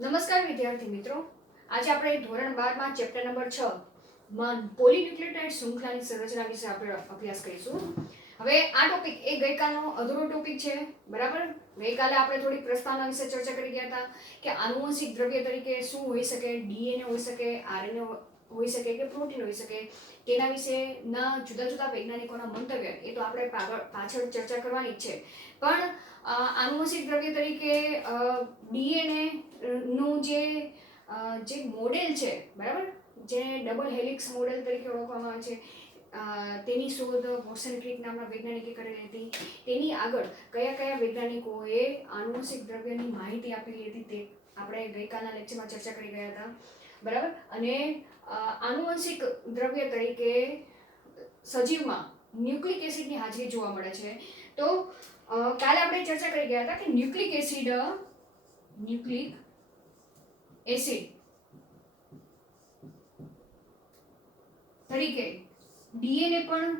નમસ્કાર વિદ્યાર્થી મિત્રો, આજે આપણે ધોરણ 12 માં ચેપ્ટર નંબર 6 માં પોલીન્યુક્લિયોટાઇડ શૃંખલાની સંરચના વિશે આપણે અભ્યાસ કરીશું. હવે આ ટોપિક એ ગઈકાલનો અધૂરો ટોપિક છે, બરાબર. ગઈકાલે આપણે થોડી પ્રસ્તાવના વિશે ચર્ચા કરી ગયા હતા કે આનુવંશિક દ્રવ્ય તરીકે શું હોઈ શકે, ડીએનએ હોઈ શકે, આરએનએ હોઈ શકે કે પ્રોટીન હોઈ શકે, તેના વિશેના જુદા જુદા વૈજ્ઞાનિકોના મંતવ્ય એ તો આપણે પાછળ ચર્ચા કરવાની જ છે. પણ આનુવંશિક દ્રવ્ય તરીકે ડીએનએ નું જે મોડેલ છે, બરાબર, જે ડબલ હેલિક્સ મોડેલ તરીકે ઓળખવામાં આવે છે, તેની શોધ વોટસન ક્રિક નામના વૈજ્ઞાનિકે કરેલી હતી. તેની આગળ કયા કયા વૈજ્ઞાનિકોએ આનુવંશિક દ્રવ્યની માહિતી આપેલી હતી તે આપણે ગઈકાલના લેક્ચરમાં ચર્ચા કરી ગયા હતા, બરાબર. અને આનુવંશિક દ્રવ્ય તરીકે સજીવમાં ન્યુક્લિક એસિડની હાજરી જોવા મળે છે. તો કાલે આપણે ચર્ચા કરી ગયા હતા કે ન્યુક્લિક એસિડ તરીકે ડીએનએ પણ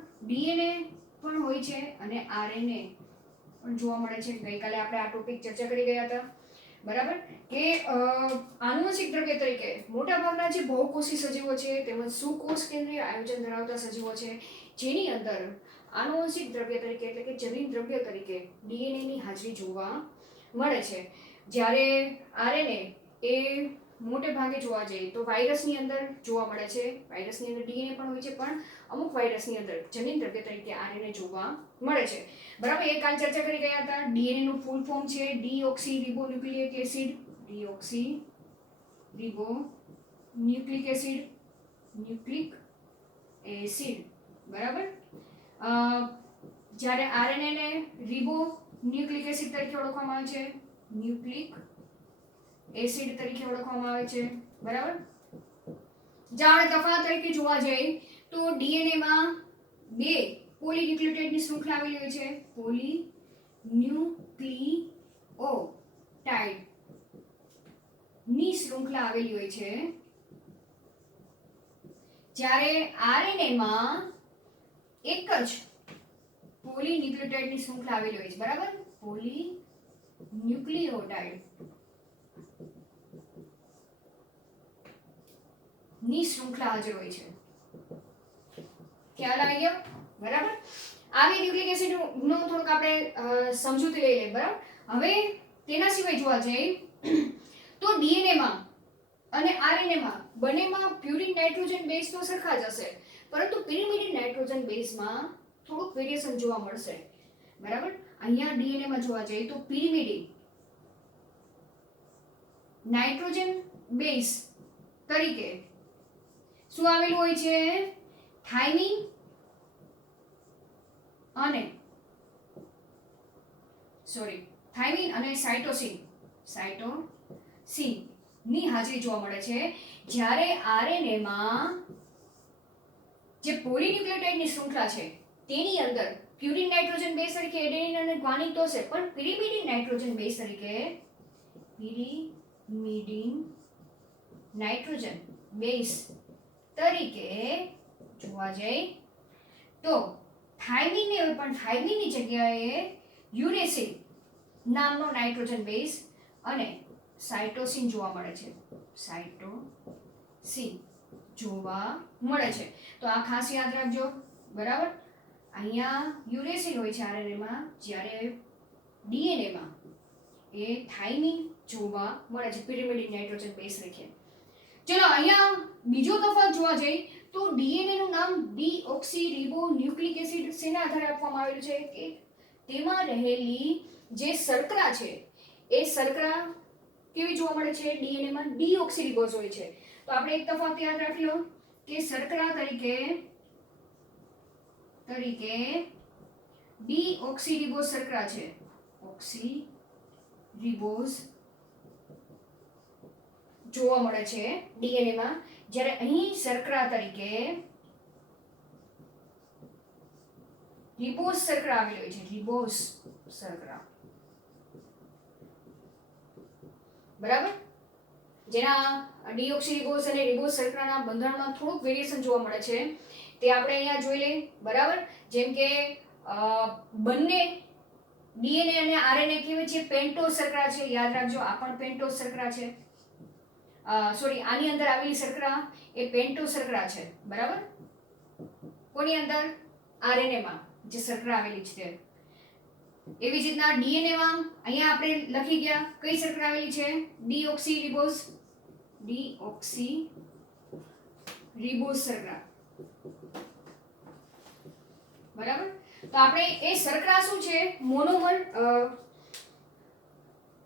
હોય છે અને આરએનએ પણ જોવા મળે છે. ગઈકાલે આપણે આ ટોપિક ચર્ચા કરી ગયા હતા, બરાબર, કે આનુવંશિક દ્રવ્ય તરીકે મોટાભાગના જે બહુકોષી સજીવો છે તેમજ સુકોષ કેન્દ્રીય આયોજન ધરાવતા સજીવો છે, જેની અંદર આનુવંશિક દ્રવ્ય તરીકે એટલે કે જનીન દ્રવ્ય તરીકે ડીએનએ ની હાજરી જોવા મળે છે. જ્યારે આરએનએ એ મોટે ભાગે જોવા જઈએ તો વાયરસની અંદર જોવા મળે છે. વાયરસની અંદર ડીએનએ પણ હોય છે, પણ અમુક વાયરસની અંદર જનીન દ્રવ્ય તરીકે આરએનએ જોવા મળે છે, બરાબર. એ કાલ ચર્ચા કરી ગયા હતા. ડીએનએ નું ફૂલ ફોર્મ છે ડીઓક્સીરીબોન્યુક્લિક એસિડ, ન્યુક્લિક એસિડ, બરાબર. જ્યારે આરએનએ ને રિબોન્યુક્લિક એસિડ તરીકે ઓળખવામાં આવે છે, ન્યુક્લિક એસિડ તરીકે ઓળખવામાં આવે છે, બરાબર. જાણ તફાવત તરીકે જોવા જઈએ તો ડીએનએ માં બે પોલીન્યુક્લિયોટાઇડની શૃંખલા આવેલી હોય છે, પોલીન્યુક્લિયોટાઇડ ની શૃંખલા આવેલી હોય છે. જ્યારે આરએનએ માં એક જ પોલીન્યુક્લિયોટાઇડની શૃંખલા આવેલી હોય છે, બરાબર. પોલીન્યુક્લિયોટાઇડ ની શૃંખલા હાજર હોય છે. ખ્યાલ આવી ગયો, બરાબર. આવી ન્યુક્લિક એસિડ નો થોડુંક આપણે સમજૂતી લઈ લઈએ, બરાબર. હવે તેના સિવાય જોવા જઈએ તો ડીએનએ માં અને આરએનએ માં બંનેમાં પ્યુરિન નાઇટ્રોજન બેઝ તો સરખા જ હશે, પરંતુ પિરિમિડિન નાઇટ્રોજન બેઝમાં થોડુંક વેરિએશન જોવા મળશે, બરાબર. અહીંયા ડીએનએ માં જોવા જઈએ તો પિરિમિડિન નાઇટ્રોજન બેઝ તરીકે શું આવેલું હોય છે? થાઇમિન અને સાઇટોસિન ની હાજરી જોવા મળે છે. જ્યારે આરએનએ માં જે પોલીન્યુક્લિયોટાઇડની શૃંખલા છે તેની અંદર પ્યુરિન નાઇટ્રોજન બેઝ તરીકે એડેનિન અને ગ્વાનિન તો છે, પણ પિરિમિડિન નાઇટ્રોજન બેઝ તરીકે જોવા જઈએ તો થાઇમિનની જગ્યાએ યુરેસિલ નામનો નાઇટ્રોજન બેઝ અને સાઇટોસિન જોવા મળે છે. તો આ ખાસ યાદ રાખજો, બરાબર. અહીંયા યુરેસિલ હોય છે આરએનએ માં, જ્યારે ડીએનએ માં એ થાઇમિન જોવા મળે છે પિરિમિડિન નાઇટ્રોજન બેઝ તરીકે. ચલો અહીંયા બીજો તફાવત જોવા જઈએ તો ડીએનએ નું નામ ડીઓક્સીરીબોન્યુક્લિક એસિડ શેના આધારે આપવામાં આવેલું છે કે તેમાં રહેલી જે શર્કરા છે એ શર્કરા કેવી જોવા મળે છે? ડીએનએ માં ડીઓક્સીરીબોઝ હોય છે. તો આપણે એક તફાવત યાદ રાખી લો કે શર્કરા તરીકે ડીઓક્સીરીબોઝ શર્કરા છે, ઓક્સીરીબોઝ જોવા મળે છે ડીએનએ માં, જ્યારે અહીં શર્કરા તરીકે રિબોઝ શર્કરા આવેલી હોય છે, બરાબર. જેના ડીઓક્સીરીબોઝ અને રિબોઝ શર્કરાના બંધારણમાં થોડુંક વેરિએશન જોવા મળે છે, તે આપણે અહીંયા જોઈ લઈએ, બરાબર. જેમ કે બંને ડીએનએ અને આરએનએ કેવી છે? પેન્ટોઝ શર્કરા છે, યાદ રાખજો, આ પણ પેન્ટોઝ શર્કરા છે, સોરી આની અંદર આવેલી શર્કરા એ પેન્ટો શર્કરા છે, બરાબર. કોની અંદર? આરએનએ માં જે શર્કરા આવેલી છે. એવી જ રીતના ડીએનએ માં અહીંયા આપણે લખી ગયા કઈ શર્કરા આવેલી છે? ડીઓક્સીરિબોઝ શર્કરા, બરાબર. તો આપણે એ શર્કરા શું છે? મોનોમર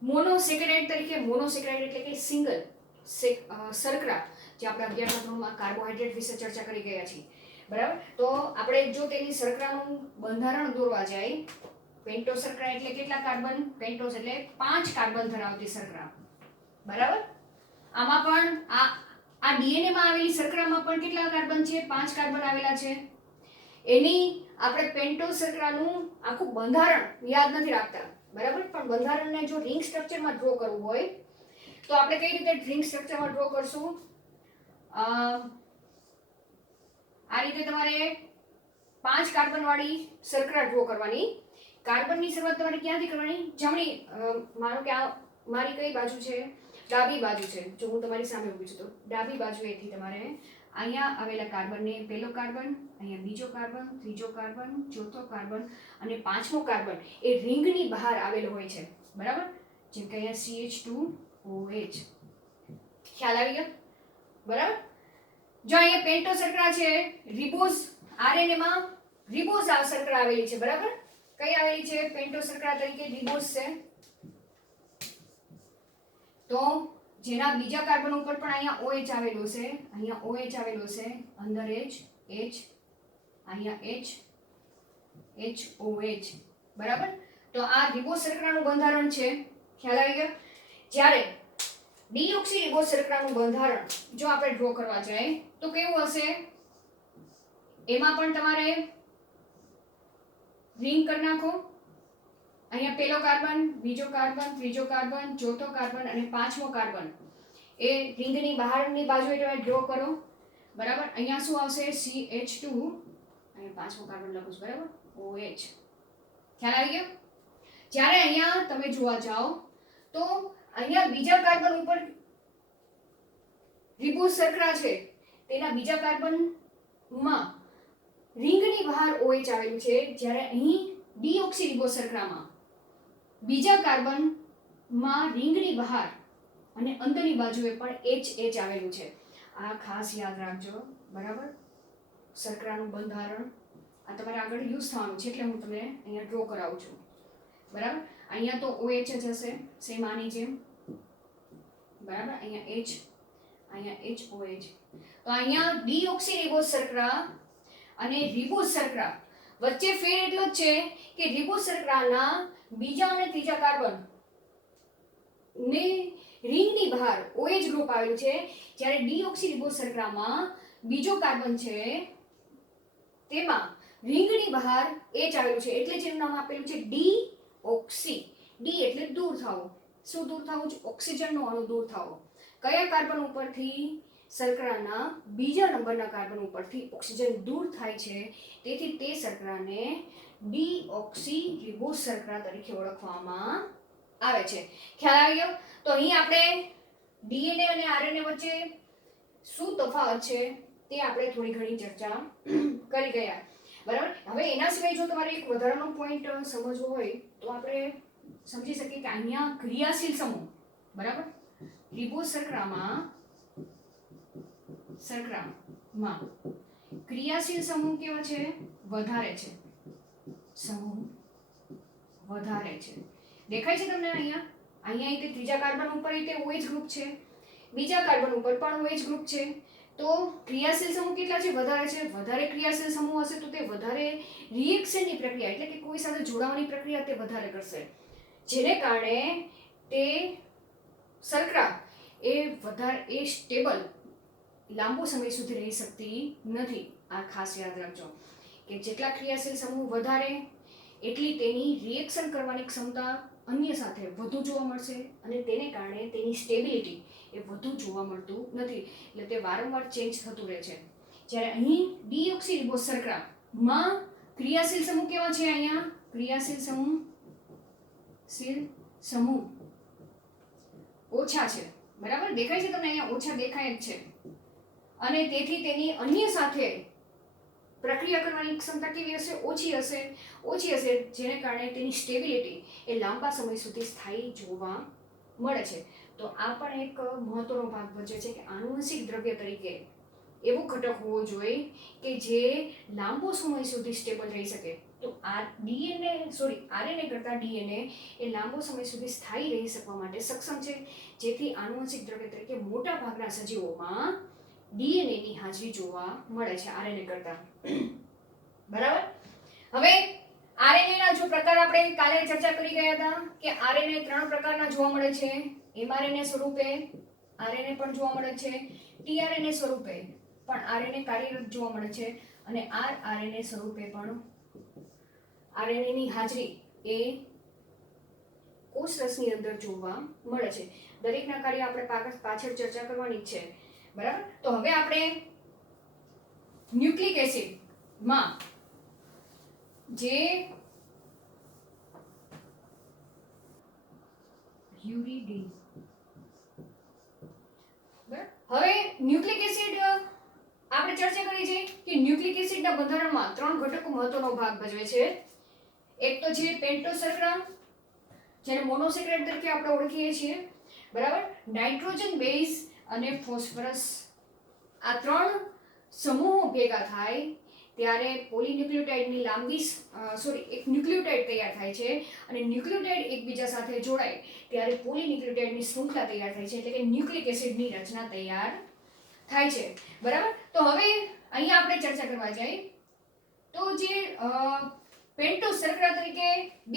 મોનોસેકેરાઇડ તરીકે, મોનોસેકેરાઇડ એટલે કે સિંગલ શર્કરા, જે આપણે 11મા ધોરણમાં કાર્બોહાઈડ્રેટ વિશે ચર્ચા કરી ગયા છીએ, બરાબર. તો આપણે જો તેની શર્કરાનું બંધારણ દોરવા જાય, પેન્ટોસ શર્કરા એટલે કેટલા કાર્બન? પેન્ટોસ એટલે 5 કાર્બન ધરાવતી શર્કરા, બરાબર. આમાં પણ આ ડીએનએ માં આવેલી શર્કરામાં પણ કેટલા કાર્બન છે? 5 કાર્બન આવેલા છે. એની આપણે પેન્ટોસ શર્કરાનું આખું બંધારણ યાદ નથી રાખતા, બરાબર. પણ બંધારણને જો રિંગ સ્ટ્રક્ચરમાં ડ્રો કરવું હોય તો આપણે કઈ રીતે રિંગ સ્ટ્રક્ચરમાં ડ્રો કરશું? આ રીતે તમારે 5 કાર્બન વાળી શર્કરા ડ્રો કરવાની. કાર્બનની શરૂઆત તમારે ક્યાંથી કરવાની? જમણી, માનો કે આ મારી કઈ બાજુ છે? ડાબી બાજુ છે. જો હું તમારી સામે ઊભી છું તો ડાબી બાજુએથી તમારે અહીંયા આવેલા કાર્બનને પહેલો કાર્બન, અહીંયા બીજો કાર્બન, ત્રીજો કાર્બન, ચોથો કાર્બન અને પાંચમો કાર્બન એ રિંગની બહાર આવેલો હોય છે, બરાબર. જેમ કે અહીંયા CH2OH. ખ્યાલ આવી ગયો, બરાબર. જો અહીંયા પેન્ટો શર્કરા છે, રિબોઝ આરએનએ માં રિબોઝ આ શર્કરા આવેલી છે, બરાબર. કઈ આવેલી છે? પેન્ટો શર્કરા તરીકે રિબોઝ છે. તો જેના બીજા કાર્બન ઉપર પણ અહીંયા OH આવેલો છે, અહીંયા OH આવેલો છે, અંદર H, અહીંયા H, OH, બરાબર. તો આ રિબોઝ શર્કરાનું બંધારણ છે. ખ્યાલ આવી ગયો. જ્યારે ડીઓક્સીરિબોઝ શર્કરાનું બંધારણ જો આપણે ડ્રો કરવા જાય તો કેવું હશે? એમાં પણ તમારે રિંગ કરી નાખો. અહીંયા પહેલો કાર્બન, બીજો કાર્બન, ત્રીજો કાર્બન, ચોથો કાર્બન અને પાંચમો કાર્બન એ રિંગની બહારની બાજુએ તમે ડ્રો કરો, બરાબર. અહીંયા શું આવશે? CH2, અહીંયા પાંચમો કાર્બન લખું છું, બરાબર, OH. ખ્યાલ આવી ગયો. જ્યારે અહીંયા તમે જોવા જાઓ તો અહીંયા બીજા કાર્બન ઉપર રિબોઝ શર્કરા છે, તેના બીજા કાર્બનમાં રિંગની બહાર OH આવેલું છે, જ્યારે અહીં ડીઓક્સીરિબોઝ શર્કરામાં બીજા કાર્બનમાં રિંગની બહાર અને અંદરની બાજુએ પણ HH આવેલું છે. આ ખાસ યાદ રાખજો, બરાબર. શર્કરાનું બંધારણ આ તમારે આગળ યુઝ થવાનું છે, એટલે હું તમને અહીંયા ડ્રો કરાવું છું, બરાબર. અહીંયા તો OH જ હશે, સેમ આની જેમ, બરાબર. અહીંયા H, અહીંયા HOH. તો અહીંયા ડીઓક્સીરિબોઝ શર્કરા અને રિબોઝ શર્કરા વચ્ચે ફેર એટલો જ છે કે રિબોઝ શર્કરાના બીજા અને ત્રીજા કાર્બન ને રિંગની બહાર OH ગ્રુપ આવેલું છે, જ્યારે ડીઓક્સીરિબોઝ શર્કરામાં બીજો કાર્બન છે તેમાં રિંગની બહાર H આવેલું છે, એટલે જ એનું નામ આપેલું છે ડીઓક્સી. ડી એટલે દૂર થવું. શું દૂર થવું? ઓક્સિજનનો અણુ દૂર થવો. કયા કાર્બન ઉપરથી? શર્કરાના બીજા નંબરના કાર્બન ઉપરથી ઓક્સિજન દૂર થાય છે, તેથી તે શર્કરાને ડીઓક્સીરિબોઝ શર્કરા તરીકે ઓળખવામાં આવે છે. ખ્યાલ આવી ગયો. તો અહીં આપણે ડીએનએ અને આરએનએ વચ્ચે શું તફાવત છે તે આપણે થોડી ઘણી ચર્ચા કરી ગયા, બરાબર. હવે એના સિવાય જો તમારે એક વધારાનો પોઈન્ટ સમજવો હોય તો આપણે સમજી શકીએ કે અહીંયા ક્રિયાશીલ સમૂહ, બરાબર. રિબોઝ શર્કરામાં ક્રિયાશીલ સમૂહ કેવા છે? વધારે છે. સમૂહ વધારે છે. દેખાય છે તમને? અહીંયા તે ત્રીજા કાર્બન ઉપર તે OH ગ્રુપ છે, બીજા કાર્બન ઉપર પણ OH ગ્રુપ છે. તો ક્રિયાશીલ સમૂહ કેટલા છે? વધારે છે. વધારે ક્રિયાશીલ સમૂહ હશે તો તે વધારે રિએક્શનની પ્રક્રિયા એટલે કે કોઈ સાથે જોડાવાની પ્રક્રિયા તે વધારે કરશે, જેને કારણે તે શર્કરા એ સ્ટેબલ લાંબો સમય સુધી રહી શકતી નથી. આ ખાસ યાદ રાખજો કે જેટલા ક્રિયાશીલ સમૂહ વધારે એટલી તેની રિએક્શન કરવાની ક્ષમતા અન્ય સાથે વધુ જોવા મળશે અને તેને કારણે તેની સ્ટેબિલિટી એ વધુ જોવા મળતું નથી, એટલે તે વારંવાર ચેન્જ થતું રહે છે. જ્યારે અહીં ડીઓક્સીરિબોઝ શર્કરામાં ક્રિયાશીલ સમૂહ કેવા છે? અહીંયા ક્રિયાશીલ સમૂહ ઓછા છે, બરાબર, દેખાય છે તમને? અહીંયા ઓછા દેખાય જ છે. અને તેથી તેની અન્ય સાથે પ્રક્રિયા કરવાની ક્ષમતા કેવી હશે? ઓછી હશે, જેને કારણે તેની સ્ટેબિલિટી એ લાંબા સમય સુધી સ્થાયી જોવા મળે છે. તો આ પણ એક મહત્વનો ભાગ ભજવે છે કે આનુવંશિક દ્રવ્ય તરીકે એવો ઘટક હોવો જોઈએ કે જે લાંબો સમય સુધી સ્ટેબલ રહી શકે. તો આ આરએનએ કરતાં ડીએનએ એ લાંબો સમય સુધી સ્થાયી રહી શકવા માટે સક્ષમ છે, જેથી આનુવંશિક દ્રવ્ય તરીકે મોટા ભાગના સજીવોમાં ડીએનએ ની હાજરી જોવા મળે છે આરએનએ કરતાં. બરાબર. હવે આરએનએ ના જો પ્રકાર આપણે કાલે ચર્ચા કરી ગયા હતા કે આરએનએ 3 પ્રકારના જોવા મળે છે. એમઆરએનએ સ્વરૂપે આરએનએ પણ જોવા મળે છે, ટીઆરએનએ સ્વરૂપે પણ આરએનએ કાર્યરત જોવા મળે છે, અને આરઆરએનએ સ્વરૂપે પણ આરએનએ ની હાજરી એ કોષરસની અંદર જોવા મળે છે. દરેકના કાર્ય આપણે પાછળ ચર્ચા કરવાની છે. બરાબર. તો હવે આપણે ન્યુક્લિક એસિડ માં જે યુરિડીન, હવે ન્યુક્લિક એસિડ આપણે ચર્ચા કરી છે કે ન્યુક્લિક એસિડના બંધારણમાં 3 ઘટકો મહત્વનો ભાગ ભજવે છે. એક તો છે પેન્ટોસ શર્કરા, જેને મોનોસેક્રાઇડ તરીકે આપણે ઓળખીએ છીએ. બરાબર. નાઇટ્રોજન બેઝ અને ફોસ્ફરસ, આ 3 સમૂહો ભેગા થાય ત્યારે પોલીન્યુક્લિયોટાઇડની એક ન્યુક્લિયોટાઇડ તૈયાર થાય છે, અને ન્યુક્લિયોટાઇડ એકબીજા સાથે જોડાય ત્યારે પોલીન્યુક્લિયોટાઇડની શૃંખલા તૈયાર થાય છે, એટલે કે ન્યુક્લિક એસિડની રચના તૈયાર થાય છે. બરાબર. તો હવે અહીંયા આપણે ચર્ચા કરવા જઈએ તો જે પેન્ટોસ શર્કરા તરીકે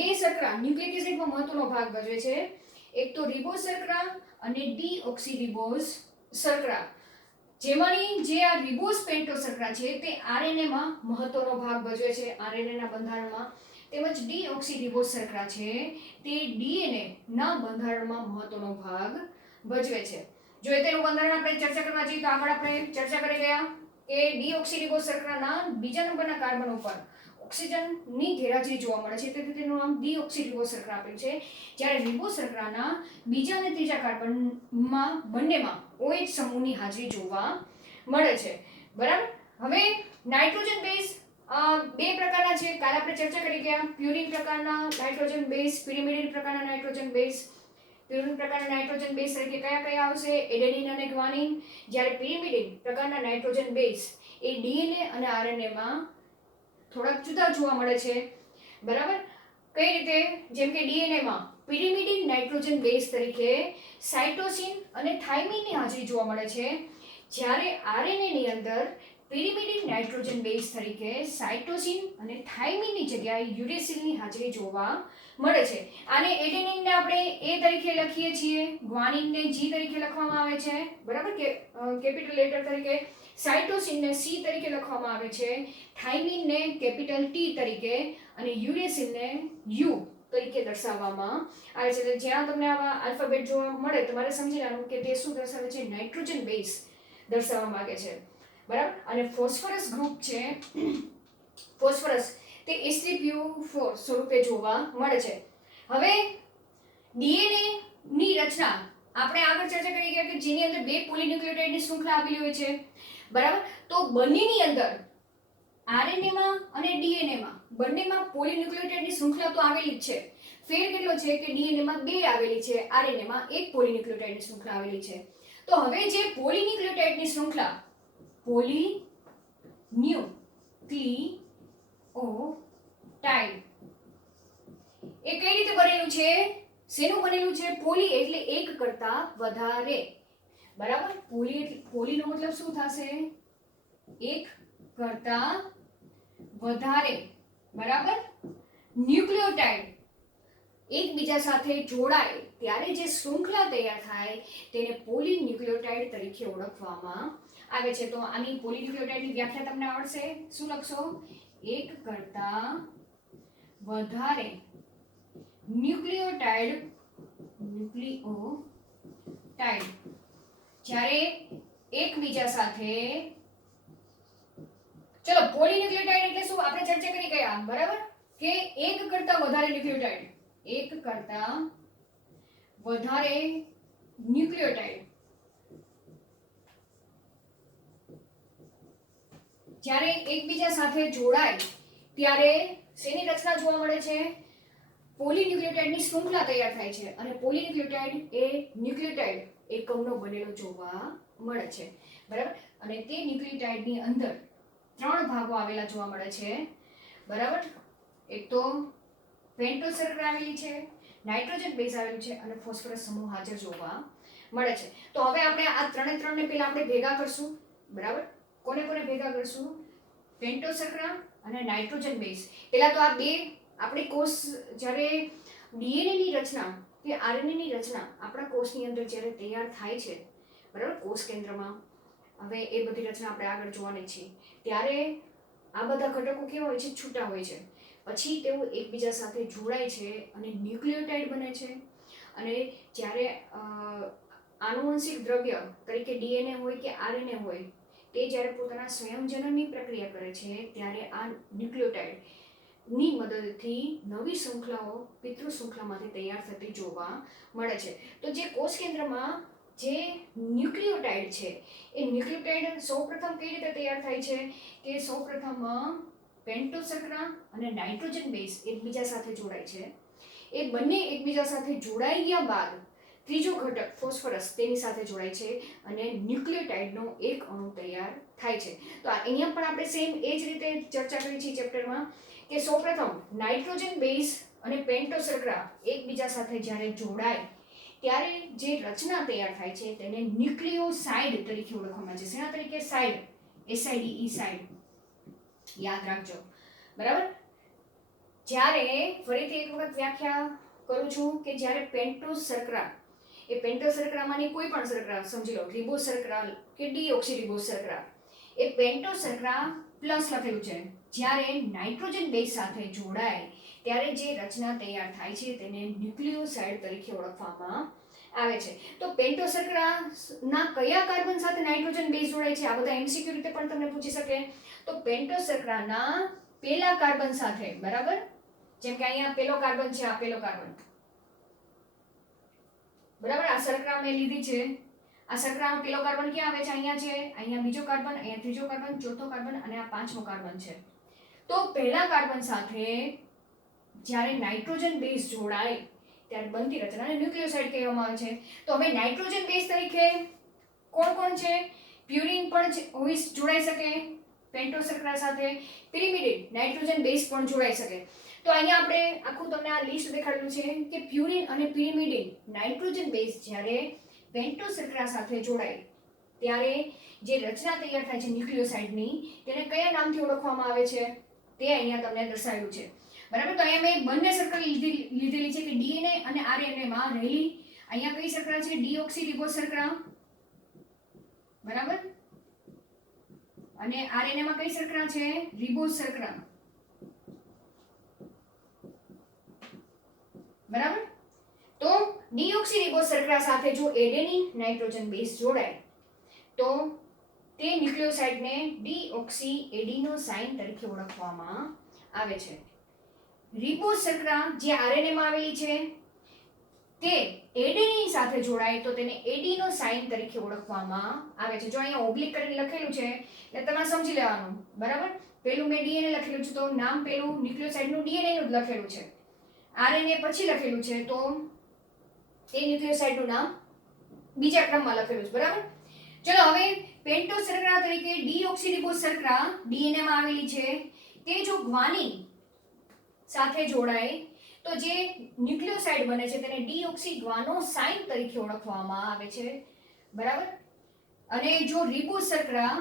2 શર્કરા ન્યુક્લિક એસિડમાં મહત્વનો ભાગ ભજવે છે. એક તો રિબોઝ શર્કરા અને ડીઓક્સીરિબોઝ શર્કરા, જેમાંની જે આ રિબોઝ પેન્ટોસ શર્કરા છે તે આરએનએ માં મહત્વનો ભાગ ભજવે છે આરએનએ ના બંધારણમાં, તેમજ ડીઓક્સીરિબોઝ શર્કરા છે તે ડીએનએ ના બંધારણમાં મહત્વનો ભાગ ભજવે છે. જો તેનું બંધારણ આપણે ચર્ચા કરવા જઈએ તો આગળ આપણે ચર્ચા કરી ગયા કે ડીઓક્સીરિબોઝ શર્કરાના બીજા નંબરના કાર્બન ઉપર ઓક્સિજનની ગેરહાજરી જોવા મળે છે, તેથી તેનું નામ ડીઓક્સીરિબોઝ શર્કરા આપ્યું છે. જ્યારે રિબોઝ શર્કરાના બીજા અને ત્રીજા કાર્બનમાં બંનેમાં OH સમૂહની હાજરી જોવા મળે છે. બરાબર. હવે નાઇટ્રોજન બેઝ 2 પ્રકારના છે, કાલે આપણે ચર્ચા કરી ગયા. પ્યુરિન પ્રકારના નાઇટ્રોજન બેઝ, પિરિમિડિન પ્રકારના નાઇટ્રોજન બેઝ. પ્યુરિન પ્રકારના નાઇટ્રોજન બેઝ તરીકે કયા આવશે? એડેનિન અને ગ્વાનિન. જ્યારે પિરિમિડિન પ્રકારના નાઇટ્રોજન બેઝ એ ડીએનએ અને આરએનએ માં થોડાક જુદા જોવા મળે છે. બરાબર. કઈ રીતે? જેમ કે ડીએનએ માં પિરિમિડિન નાઇટ્રોજન બેઝ તરીકે સાઇટોસિન અને થાઇમિનની હાજરી જોવા મળે છે, જ્યારે આરએનએ ની અંદર પિરિમિડિન નાઇટ્રોજન બેઝ તરીકે સાઇટોસિન અને થાઇમિનની જગ્યાએ યુરેસિલની હાજરી જોવા મળે છે. આને એડેનિનને આપણે એ તરીકે લખીએ છીએ, ગ્વાનિનને જી તરીકે લખવામાં આવે છે. બરાબર, કે કેપિટલ લેટર તરીકે. સાઇટોસિનને સી તરીકે લખવામાં આવે છે, થાઇમિનને કેપિટલ ટી તરીકે અને યુરેસિલને યુ તરીકે દર્શાવવામાં આવે છે. જ્યાં તમને આવા આલ્ફાબેટ જોવા મળે તમારે સમજી લેવાનું કે તે શું દર્શાવે છે? નાઇટ્રોજન બેઝ દર્શાવવા માંગે છે. બરાબર. અને ફોસ્ફરસ ગ્રુપ છે, ફોસ્ફરસ તે Sp4 સ્વરૂપે જોવા મળે છે. હવે ડીએનએ ની રચના આપણે આગળ ચર્ચા કરી ગયા કે જેની અંદર 2 પોલીન્યુક્લિયોટાઇડની શૃંખલા આવેલી હોય છે. બરાબર. તો બંનેની અંદર આરએનએ માં અને ડીએનએ માં બંનેમાં પોલીન્યુક્લિયોટાઇડની શૃંખલા તો આવેલી જ છે. ફેર કેટલો છે કે ડીએનએ માં 2 આવેલી છે, આરએનએ માં 1 પોલીન્યુક્લિયોટાઇડની શૃંખલા આવેલી છે. તો હવે જે પોલીન્યુક્લિયોટાઇડની શૃંખલા પોલીન્યુક્લિયોટાઇડ એ કઈ રીતે બનેલું છે? શેનું બનેલું છે? પોલી એટલે એક કરતા વધારે. બરાબર. પોલીનો મતલબ શું થશે? એક કરતા વધારે. બરાબર. ન્યુક્લિયોટાઇડ એકબીજા સાથે જોડાય ત્યારે જે શૃંખલા તૈયાર થાય તેને પોલીન્યુક્લિયોટાઇડ તરીકે ઓળખવામાં આવે છે. તો આની પોલીન્યુક્લિયોટાઇડની વ્યાખ્યા તમને આવડશે. શું લખશો? એક કરતા વધારે ન્યુક્લિયોટાઇડ જ્યારે એકબીજા સાથે, ચલો પોલીન્યુક્લિયોટાઇડ એટલે શું આપણે ચર્ચા કરી ગયા. બરાબર, કે એક કરતા વધારે ન્યુક્લિયોટાઇડ, એક કરતા વધારે ન્યુક્લિયોટાઇડ જ્યારે એકબીજા સાથે જોડાય ત્યારે શેની રચના જોવા મળે છે? પોલીન્યુક્લિયોટાઇડની શૃંખલા તૈયાર થાય છે અને પોલીન્યુક્લિયોટાઇડ એ ન્યુક્લિયોટાઇડ એકમનો બનેલો જોવા મળે છે, બરાબર. અને તે ન્યુક્લિયોટાઇડની અંદર 3 ભાગો આવેલા જોવા મળે છે, બરાબર. એક તો પેન્ટોઝ શર્કરા આવેલી છે, નાઇટ્રોજન બેઝ આવેલું છે અને ફોસ્ફરસ સમૂહ હાજર જોવા મળે છે. તો હવે આપણે આ ત્રણે પહેલા આપણે ભેગા કરશું, બરાબર. કોને કોને ભેગા કરશું? પેન્ટોઝ શર્કરા અને નાઇટ્રોજન બેઝ. પહેલા તો આ બે આપણી કોષ જ્યારે ડીએનએ ની રચના કે આરએનએ ની રચના આપણા કોષની અંદર જ્યારે તૈયાર થાય છે, બરાબર, કોષ કેન્દ્રમાં, હવે એ બધી રચના આપણે આગળ જોવાની છે, ત્યારે આ બધા ઘટકો કેવા હોય છે? છૂટા હોય છે. પછી તેઓ એકબીજા સાથે જોડાય છે અને ન્યુક્લિયોટાઇડ બને છે. અને જ્યારે આનુવંશિક દ્રવ્ય તરીકે ડીએનએ હોય કે આરએનએ હોય તે જ્યારે પોતાના સ્વયંજનનની પ્રક્રિયા કરે છે ત્યારે આ ન્યુક્લિયોટાઇડની મદદથી નવી શૃંખલાઓ પિતૃ શૃંખલામાંથી તૈયાર થતી જોવા મળે છે. તો જે કોષ કેન્દ્રમાં જે ન્યુક્લિયોટાઇડ છે એ ન્યુક્લિયોટાઇડ સૌપ્રથમ કઈ રીતે તૈયાર થાય છે કે સૌપ્રથમ પેન્ટોઝ શર્કરા અને નાઇટ્રોજન બેઝ એકબીજા સાથે જોડાય છે. એ બંને એકબીજા સાથે જોડાઈ ગયા બાદ ત્રીજો ઘટક ફોસ્ફરસ તેની સાથે જોડાય છે અને ન્યુક્લિયોટાઇડનો એક અણુ તૈયાર થાય છે. તો અહીંયા પણ આપણે સેમ એ જ રીતે ચર્ચા કરી છે ચેપ્ટરમાં કે સૌપ્રથમ નાઇટ્રોજન બેઝ અને પેન્ટોઝ શર્કરા એકબીજા સાથે જ્યારે જોડાય ત્યારે જે રચના તૈયાર થાય છે તેને ન્યુક્લિયોસાઇડ તરીકે ઓળખવામાં આવે છે. શેના તરીકે? સાઇડ, એસઆઈડી, સાઇડ, યાદ રાખજો, બરાબર. જ્યારે ફરીથી એક વખત વ્યાખ્યા કરું છું કે જ્યારે પેન્ટોઝ શર્કરા એ પેન્ટોઝ શર્કરામાંની કોઈ પણ શર્કરા સમજી લો, રિબોઝ શર્કરા કે ડીઓક્સીરિબોઝ શર્કરા, એ પેન્ટોઝ શર્કરા પ્લસ લખેલું છે. જ્યારે નાઇટ્રોજન બેઝ સાથે જોડાય ત્યારે જે રચના તૈયાર થાય છે તેને ન્યુક્લિયોસાઇડ તરીકે ઓળખવામાં આવે છે. તો પેન્ટોઝ શર્કરાના કયા કાર્બન સાથે નાઇટ્રોજન બેઝ જોડાય છે? આ બધા એમસીક્યુ રીતે પણ તમને પૂછી શકે. તો પેન્ટોઝ શર્કરાના પેલા કાર્બન સાથે, બરાબર, જેમ કે અહીંયા પેલો કાર્બન છે, આ પેલો કાર્બન, બરાબર. આ શર્કરા મેં લીધી છે, આ શર્કરાનો પેલો કાર્બન ક્યાં આવે છે? અહીંયા છે, અહીંયા બીજો કાર્બન, અહીંયા ત્રીજો કાર્બન, ચોથો કાર્બન અને આ પાંચમો કાર્બન છે. તો પહેલા કાર્બન સાથે જ્યારે નાઇટ્રોજન બેઝ જોડાય ત્યારે બનતી રચનાને ન્યુક્લિયોસાઇડ કહેવામાં આવે છે. તો હવે નાઇટ્રોજન બેઝ તરીકે કોણ કોણ છે? પ્યુરિન પણ જોડાઈ શકે પેન્ટોઝ શર્કરા સાથે, પિરિમિડિન નાઇટ્રોજન બેઝ પણ જોડાઈ શકે. તો અહીંયા આપણે આખું તમને આ લિસ્ટ દેખાડેલું છે કે પ્યુરિન અને પિરિમિડિન નાઇટ્રોજન બેઝ જ્યારે પેન્ટોઝ શર્કરા સાથે જોડાય ત્યારે જે રચના તૈયાર થાય છે ન્યુક્લિયોસાઇડની તેને કયા નામથી ઓળખવામાં આવે છે તે અહીંયા તમને દર્શાવ્યું છે, બરાબર. તો અહીંયા મેં બંને શર્કરા લીધેલી છે કે ડીએનએ અને આરએનએ માં રહેલી. અહીંયા કઈ શર્કરા છે? ડીઓક્સીરિબોઝ શર્કરા, બરાબર. અને આરએનએ માં કઈ શર્કરા છે? રિબોઝ શર્કરા, બરાબર. તો ડીઓક્સીરિબોઝ શર્કરા સાથે જો એડેનિન નાઇટ્રોજન બેઝ જોડાય તો તે ન્યુક્લિયોસાઇડને ડીઓક્સી એડિનોસાઇન તરીકે ઓળખવામાં આવે છે. રિબોઝ શર્કરા જે આરએનએ માં આવેલી છે તે એડેનિન સાથે જોડાય તો તેને એડિનોસાઇન તરીકે ઓળખવામાં આવે છે. જો અહીંયા ઓબ્લિક કરીને લખેલું છે એટલે તમારે સમજી લેવાનું, બરાબર. પેલું મેં ડીએનએ લખેલું છે તો નામ પેલું ન્યુક્લિયોસાઇડનું ડીએનએ નું જ લખેલું છે. આરએનએ પછી લખેલું છે તો એ ન્યુક્લિયોસાઇડનું નામ બીજા ક્રમમાં લખેલું છે, બરાબર. ચલો હવે પેન્ટોઝ શર્કરા તરીકે ડીઓક્સીરિબોઝ શર્કરા ડીએનએ માં આવેલી છે તે જો ગ્વાનિન સાથે જોડાય તો જે ન્યુક્લિયોસાઇડ બને છે તેને ડીઓક્સીગ્વાનોસાઇન તરીકે ઓળખવામાં આવે છે, બરાબર. અને જો રિબોઝ શર્કરા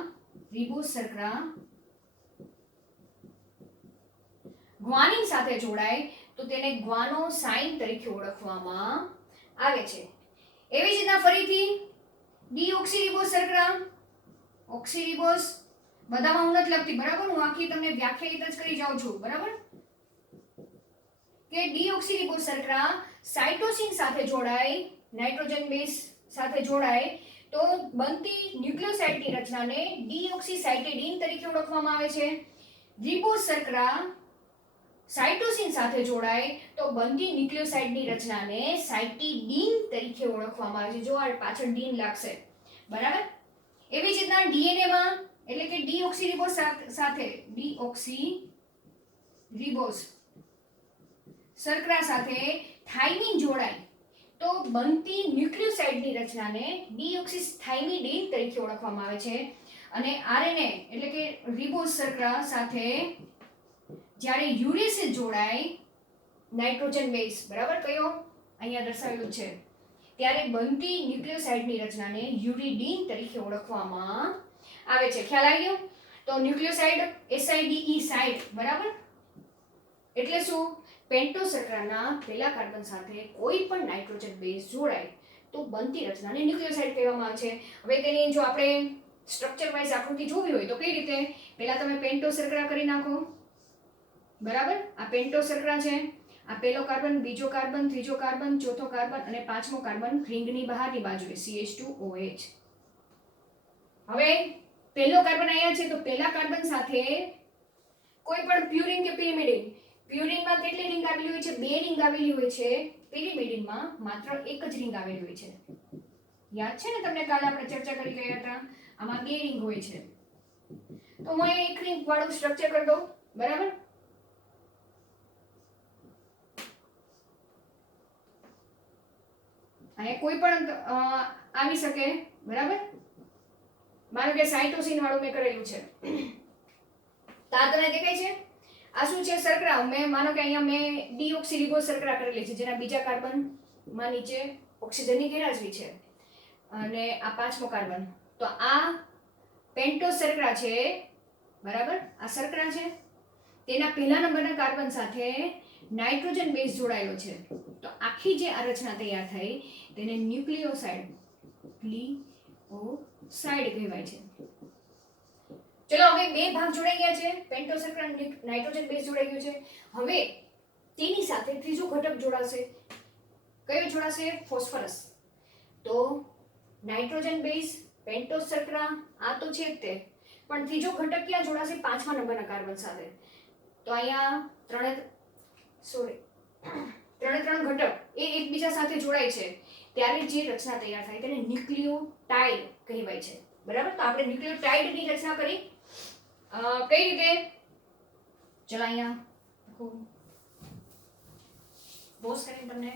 ગ્વાનિન સાથે જોડાય તો તેને ગ્વાનોસાઇન તરીકે ઓળખવામાં આવે છે. એવી જ રીતના ફરીથી ડીઓક્સીરિબોઝ શર્કરા, ઓક્સીરિબોઝ બધામાં હું નથી લખતી, બરાબર. હું આખી તમને વ્યાખ્યાયિત જ કરી જાઉં છું, બરાબર. કે ડીઓક્સીરિબોઝ શર્કરા સાઇટોસિન સાથે જોડાય, નાઇટ્રોજન બેઝ સાથે જોડાય તો બનતી ન્યુક્લિયોસાઇડની રચનાને ડીઓક્સીસાઇટેડિન તરીકે ઓળખવામાં આવે છે. રિબોઝ શર્કરા સાઇટોસિન સાથે જોડાય તો બનતી ન્યુક્લિયોસાઇડની રચનાને સાઇટિડીન તરીકે ઓળખવામાં આવે છે. જો આ પાછળ ડીન લાગશે, બરાબર. એવી જ રીતના ડીએનએ માં એટલે કે ડીઓક્સીરિબોઝ સાથે ડીઓક્સીરિબોઝ શર્કરા સાથે થાઇમિન જોડાય તો બનતી ન્યુક્લિયોસાઇડની રચનાને ડીઓક્સીથાઇમિડીન તરીકે ઓળખવામાં આવે છે. અને આરએનએ એટલે કે રિબોઝ શર્કરા સાથે જ્યારે યુરેસ જોડાય નાઇટ્રોજન બેઝ, બરાબર, કયો અહીંયા દર્શાવેલું છે, ત્યારે બનતી ન્યુક્લિયોસાઇડની રચનાને યુરિડીન તરીકે ઓળખવામાં આવે છે. ખ્યાલ આવી ગયો? તો ન્યુક્લિયોસાઇડ એસઆઈડીઈ સાઇડ, બરાબર, એટલે શું? પેન્ટો શર્કરાના પહેલા કાર્બન સાથે કોઈ પણ નાઇટ્રોજન બેઝ જોડાય તો બનતી રચનાને ન્યુક્લિયોસાઇડ કહેવામાં આવે છે. હવે તેની જો આપણે સ્ટ્રક્ચર વાઇઝ આકૃતિ જોવી હોય તો કઈ રીતે? પહેલા તમે પેન્ટો શર્કરા કરી નાખો, બરાબર. આ પેન્ટો શર્કરા છે, આ પહેલો કાર્બન, બીજો કાર્બન, ત્રીજો કાર્બન, ચોથો કાર્બન અને પાંચમો કાર્બન રિંગની બહારની બાજુએ CH2OH. હવે પહેલો કાર્બન અહીંયા છે તો પહેલા કાર્બન સાથે કોઈ પણ પ્યુરિન કે પિરિમિડિન, પ્યુરિનમાં કેટલી રિંગ આવેલી હોય છે? 2 રિંગ આવેલી હોય છે. પિરિમિડિનમાં માત્ર એક જ રિંગ આવેલી હોય છે. યાદ છે ને તમને? કાલે આપણે ચર્ચા કરી ગયા હતા. આમાં 2 રિંગ હોય છે. તો હું એક રિંગ વાળું સ્ટ્રક્ચર કરી દઉં, બરાબર. અહીંયા કોઈ પણ આવી શકે, બરાબર. માનો કે સાઇટોસિન વાળું મેં કરેલું છે. તો આ તમને દેખાય છે? આ શું છે? શર્કરા. મેં માનો કે અહીંયા મેં ડીઓક્સીરિબોઝ શર્કરા કરેલી છે, જેના બીજા કાર્બનમાં નીચે ઓક્સિજનની ગેરહાજરી છે, અને આ પાંચમો કાર્બન. તો આ પેન્ટો શર્કરા છે, બરાબર. આ શર્કરા છે, તેના પહેલા નંબરના કાર્બન સાથે નાઇટ્રોજન બેઝ જોડાયેલો છે. તો આખી જે આ રચના તૈયાર થઈ તેને ન્યુક્લિયોસાઇડ કહેવાય છે. ચલો, હવે 2 ભાગ જોડાઈ ગયા છે. પેન્ટો શર્કરા નાઇટ્રોજન બેઝ જોડાઈ ગયું છે. હવે તેની સાથે ત્રીજો ઘટક જોડાશે. કયો જોડાશે? ફોસ્ફરસ. તો નાઇટ્રોજન બેઝ, પેન્ટો શર્કરા, આ તો છે જ તે, પણ ત્રીજો ઘટક ક્યાં જોડાશે? 5મા નંબરના કાર્બન સાથે. તો અહીંયા ત્રણે ત્રણ ઘટક એ એકબીજા સાથે જોડાય છે ત્યારે જે રચના તૈયાર થાય તેને ન્યુક્લિયોટાઇડ કહેવાય છે, બરાબર. તો આપણે ન્યુક્લિયોટાઇડની રચના કરી કઈ રીતે? ચલો અહીંયા પોઝ કરીને તમને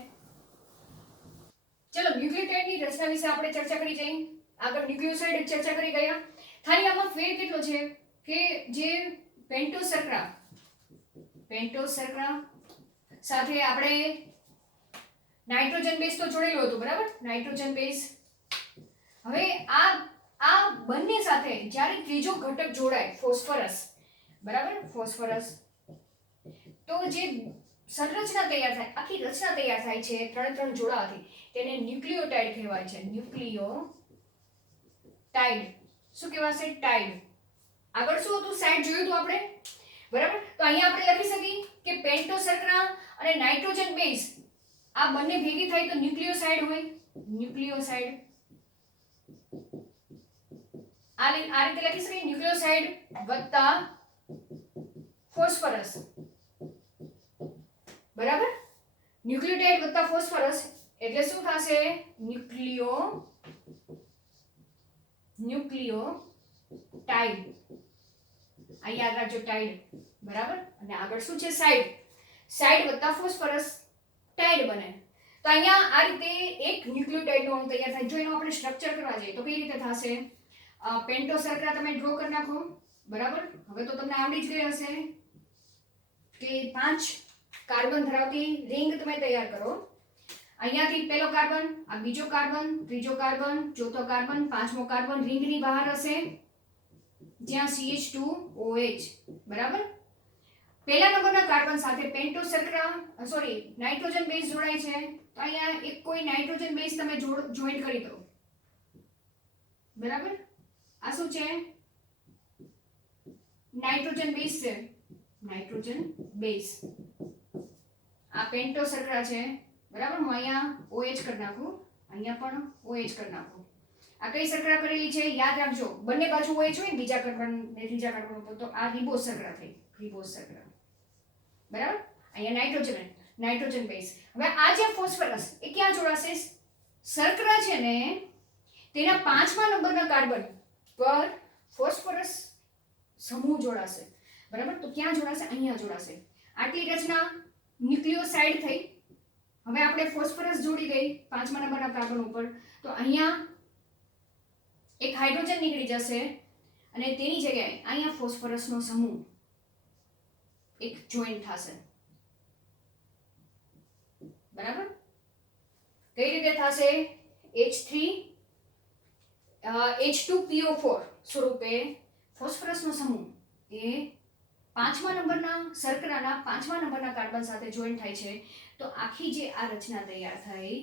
ચલો ન્યુક્લિયોટાઇડની રચના વિશે આપણે ચર્ચા કરી જઈએ. આગળ ન્યુક્લિયોસાઇડ ચર્ચા કરી ગયા. ખાલી આમાં ફેર કેટલો છે કે જે પેન્ટો શર્કરા સાથે આપણે નાઇટ્રોજન બેઝ તો જોડેલું હતું, બરાબર. Nitrogen base. હવે આ બંને સાથે જ્યારે ત્રીજો ઘટક જોડાય, ફોસ્ફરસ, બરાબર, ફોસ્ફરસ, તો જે સંરચના તૈયાર થાય, આખી રચના તૈયાર થાય છે ત્રણ જોડાવાથી, તેને ન્યુક્લિયોટાઇડ કહેવાય છે. ન્યુક્લિયોટાઇડ. શું કહેવાશે? ટાઇડ. આગળ શું હતું? સાઇડ જોયું હતું આપણે, બરાબર. તો અહીંયા આપણે લખી શકીએ કે પેન્ટો શર્કરા અને નાઇટ્રોજન બેઝ આ બંને ભેગી થાય તો ન્યુક્લિયોસાઇડ હોય. ન્યુક્લિયોસાઇડ આ રીતે લખી શકાય, ન્યુક્લિયોસાઇડ વત્તા ફોસ્ફરસ, બરાબર. ન્યુક્લિયોટાઇડ વત્તા ફોસ્ફરસ એટલે શું થશે? ન્યુક્લિયોટાઇડ. આ યાદ રાખજો, ટાઇડ, બરાબર. અને આગળ શું છે? સાઇડ વત્તા ફોસ્ફરસ ટાઇડ બને. તો અહીંયા આ રીતે એક ન્યુક્લિયોટાઇડનો અણુ તૈયાર થાય. જો એનું આપણે સ્ટ્રક્ચર કરવા જઈએ તો કઈ રીતે થશે? પેન્ટો શર્કરા તમે ડ્રો કરી નાખો, બરાબર. હવે તો તમને આવડી જ ગઈ હશે કે 5 કાર્બન ધરાવતી રિંગ તમે તૈયાર કરો. અહીંયાથી પહેલો કાર્બન, આ બીજો કાર્બન, ત્રીજો કાર્બન, ચોથો કાર્બન, પાંચમો કાર્બન રિંગની બહાર હશે જ્યાં CH2OH, બરાબર. પહેલા નંબરના કાર્બન સાથે પેન્ટો શર્કરા નાઇટ્રોજન બેઝ જોડાય છે. તો અહીંયા એક કોઈ નાઇટ્રોજન બેઝ તમે જોઈન્ટ કરી દો, બરાબર. આ શું છે? નાઇટ્રોજન બેઝ છે. Nitrogen base. આ પેન્ટો શર્કરા છે, બરાબર. હું અહીંયા OH કરી નાખું, અહીંયા પણ OH કરી નાખું. આ કઈ શર્કરા કરેલી છે? યાદ રાખજો, બંને બાજુ OH હોય ને બીજા કાર્બન ને ત્રીજા કાર્બન ઉપર, તો આ રિબોઝ શર્કરા થઈ. રિબોઝ શર્કરા, બરાબર. અહીંયા નાઇટ્રોજન બેઝ. હવે આ જે ફોસ્ફરસ એ ક્યાં જોડાશે? શર્કરા છે ને તેના 5મા નંબરના કાર્બન પર ફોસ્ફરસ સમૂહ જોડાશે, બરાબર. તો ક્યાં જોડાશે? અહીંયા જોડાશે. આટલી રચના ન્યુક્લિયોસાઇડ થઈ. હવે આપણે ફોસ્ફરસ જોડી દઈ 5મા નંબરના કાર્બન ઉપર, તો અહીંયા એક હાઇડ્રોજન નીકળી જશે અને તેની જગ્યાએ અહીંયા ફોસ્ફરસનો સમૂહ એક જોઈન્ટ થશે, બરાબર. કઈ રીતે થશે? H2PO4 સ્વરૂપે ફોસ્ફરસનો સમૂહ એ 5મા નંબરના શર્કરાના 5મા નંબરના કાર્બન સાથે જોઈન્ટ થાય છે. તો આખી જે આ રચના તૈયાર થઈ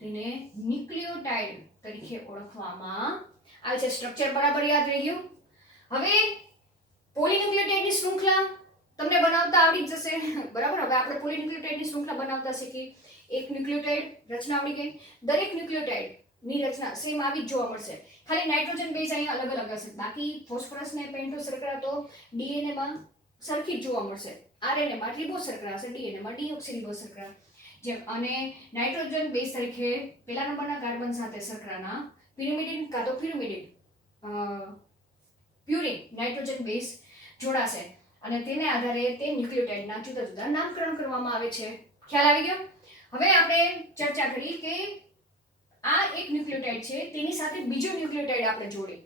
તેને ન્યુક્લિયોટાઇડ તરીકે ઓળખવામાં આવે છે. સ્ટ્રક્ચર બરાબર યાદ રહી ગયું? હવે પોલીન્યુક્લિયોટાઇડની શૃંખલા તમને બનાવતા આવડી જ જશે, બરાબર. હવે આપણે પોલીન્યુક્લિયોટાઇડની શૃંખલા બનાવતા શીખી. એક ન્યુક્લિયોટાઇડ રચના આવડી ગઈ. દરેક ન્યુક્લિયોટાઇડની રચના સેમ આવી જ જોવા મળશે, ખાલી નાઇટ્રોજન બેઝ અહીંયા અલગ અલગ હશે. બાકી ફોસ્ફરસ ને પેન્ટોસ શર્કરા તો ડીએનએ માં સરખી જ જોવા મળશે. આરએનએ માં રિબોઝ શર્કરા હશે, ડીએનએ માં ડીઓક્સીરિબોઝ શર્કરા. જેમ અને નાઇટ્રોજન બેઝ તરીકે પહેલા નંબરના કાર્બન સાથે શર્કરાના પિરિમિડિન કાં તો પ્યુરિન નાઇટ્રોજન બેઝ જોડાશે અને તેને આધારે તે ન્યુક્લિયોટાઇડના જુદા જુદા નામકરણ કરવામાં આવે છે. ખ્યાલ આવી ગયો? હવે આપણે ચર્ચા કરી કે આ એક ન્યુક્લિયોટાઇડ છે, તેની સાથે બીજો ન્યુક્લિયોટાઇડ આપણે જોડીએ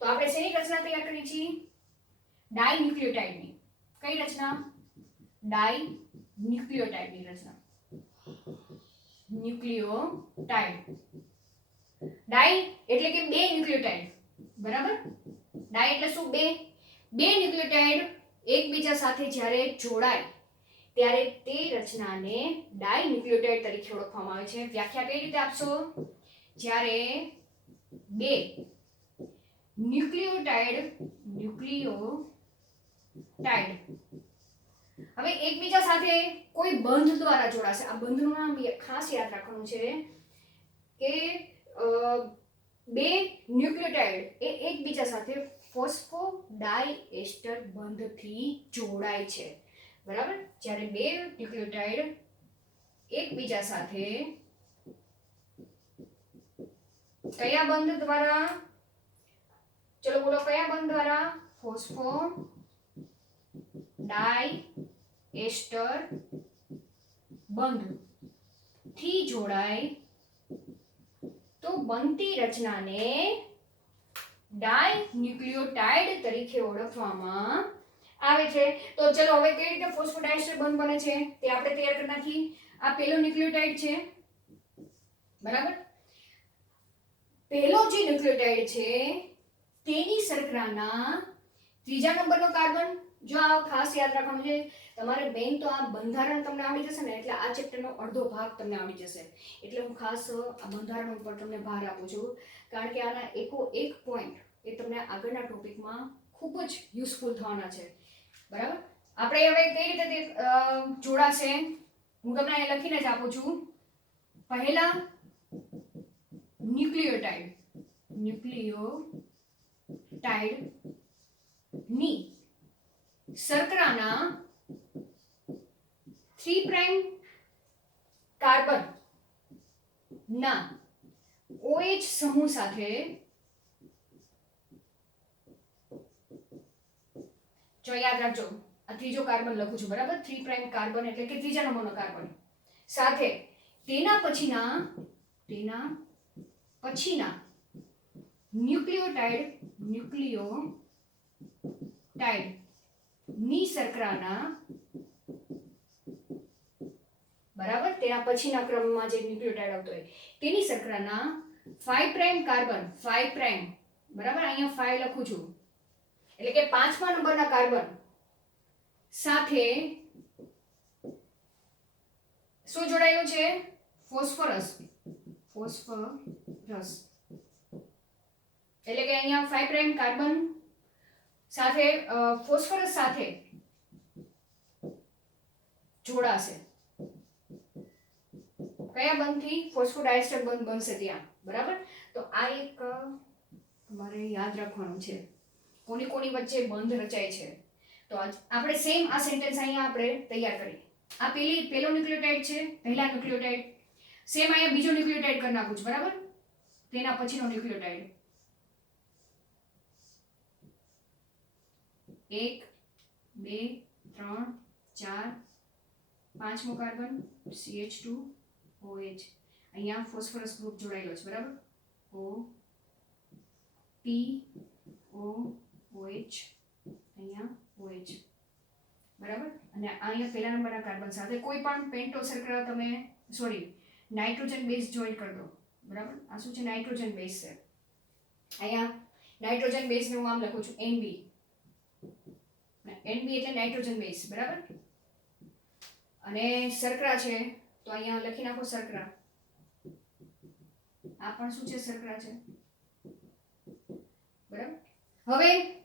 તો આપણે શેની રચના તૈયાર કરી છે? ડાઇન્યુક્લિયોટાઇડની. કઈ રચના? ડાઇન્યુક્લિયોટાઇડની રચના. ન્યુક્લિયોટાઇડ. ડાઈ એટલે કે બે ન્યુક્લિયોટાઇડ, બરાબર. ડાઈ એટલે શું? બે. બે ન્યુક્લિયોટાઇડ એકબીજા સાથે જ્યારે જોડાય ત્યારે તે રચનાને ડાઇન્યુક્લિયોટાઇડ તરીકે ઓળખવામાં આવે છે. વ્યાખ્યા કઈ રીતે આપશો? જ્યારે બે ન્યુક્લિયોટાઇડ હવે એકબીજા સાથે કોઈ બંધ દ્વારા જોડાશે. આ બંધનું નામ ખાસ યાદ રાખવાનું છે કે બે ન્યુક્લિયોટાઇડ એ એકબીજા સાથે ફોસ્ફોડાયએસ્ટર બંધથી જોડાય છે, બરાબર. જ્યારે બે ન્યુક્લિયોટાઇડ એકબીજા સાથે કયા બંધ દ્વારા? ચલો બોલો, કયા બંધ દ્વારા? ફોસ્ફોડાયએસ્ટર બંધ થી જોડાય તો બનતી રચનાને ડાઇન્યુક્લિયોટાઇડ તરીકે ઓળખવામાં આવે છે. તો ચલો હવે કઈ રીતે ફોસ્ફોડાયસ્ટર બંધ બને છે તે આપણે તૈયાર કરી નાખી. આ પહેલો ન્યુક્લિયોટાઇડ છે, બરાબર. પહેલો જે ન્યુક્લિયોટાઇડ છે તેની શર્કરાના ત્રીજા નંબરનો કાર્બન. જો આ ખાસ યાદ રાખવાનું છે તમારે. મેઇન તો આ બંધારણ તમને આવડી જશે ને એટલે આ ચેપ્ટરનો અડધો ભાગ તમને આવડી જશે. એટલે હું ખાસ આ બંધારણ ઉપર તમને ભાર આપું છું, કારણ કે આના એક પોઈન્ટ એ તમને આગળના ટોપિકમાં ખૂબ જ યુઝફુલ થવાના છે, બરાબર. આપણે હવે કઈ રીતે તે જોડાશે હું તમને અહીં લખીને જ આપું છું. પહેલા ન્યુક્લિયોટાઇડ ની શર્કરાના 3' કાર્બન ના OH સમૂહ સાથે જો યાદ રાખજો, આ ત્રીજો કાર્બન લખું છું, બરાબર. 3' કાર્બન એટલે કે ત્રીજા નંબરનો કાર્બન સાથે તેના પછીના ન્યુક્લિયોટાઇડ ની શર્કરાના, બરાબર. તેના પછીના ક્રમમાં જે ન્યુક્લિયોટાઇડ આવતો હોય તેની શર્કરાના 5' કાર્બન, 5', બરાબર. અહીંયા 5 લખું છું એટલે કે 5મા નંબરના કાર્બન સાથે શું જોડાયેલું છે? ફોસ્ફરસ. એટલે કે અહીંયા 5' કાર્બન સાથે ફોસ્ફરસ સાથે જોડાશે. કયા બંધથી? ફોસ્ફોડાયસ્ટર બંધ બનશે ત્યાં, બરાબર. તો આ એક તમારે યાદ રાખવાનું છે કોની કોની વચ્ચે બંધ રચાય છે. તો આપણે સેમ આ સેન્ટેન્સ અહીંયા આપણે તૈયાર કરી. આ પહેલો ન્યુક્લિયોટાઇડ છે, પહેલા ન્યુક્લિયોટાઇડ. સેમ અહીંયા બીજો ન્યુક્લિયોટાઇડ કરી નાખું છું, બરાબર. તેના પછીનો ન્યુક્લિયોટાઇડ. 1 2 3 4 પાંચમો કાર્બન CH2OH અહીંયા ફોસ્ફરસ ગ્રુપ જોડાયેલો છે બરાબર O P O OH અહીંયા OH બરાબર અને અહીંયા પહેલા નંબરના કાર્બન સાથે કોઈ પણ પેન્ટો શર્કરા તમે સોરી નાઇટ્રોજન બેઝ જોઈન કરી દો બરાબર આ શું છે નાઇટ્રોજન બેઝ છે અહીંયા નાઇટ્રોજન બેઝનું હું નામ લખું છું NB એટલે નાઇટ્રોજન બેઝ બરાબર અને શર્કરા છે તો અહીંયા લખી નાખો શર્કરા આ પણ શું છે શર્કરા છે બરાબર હવે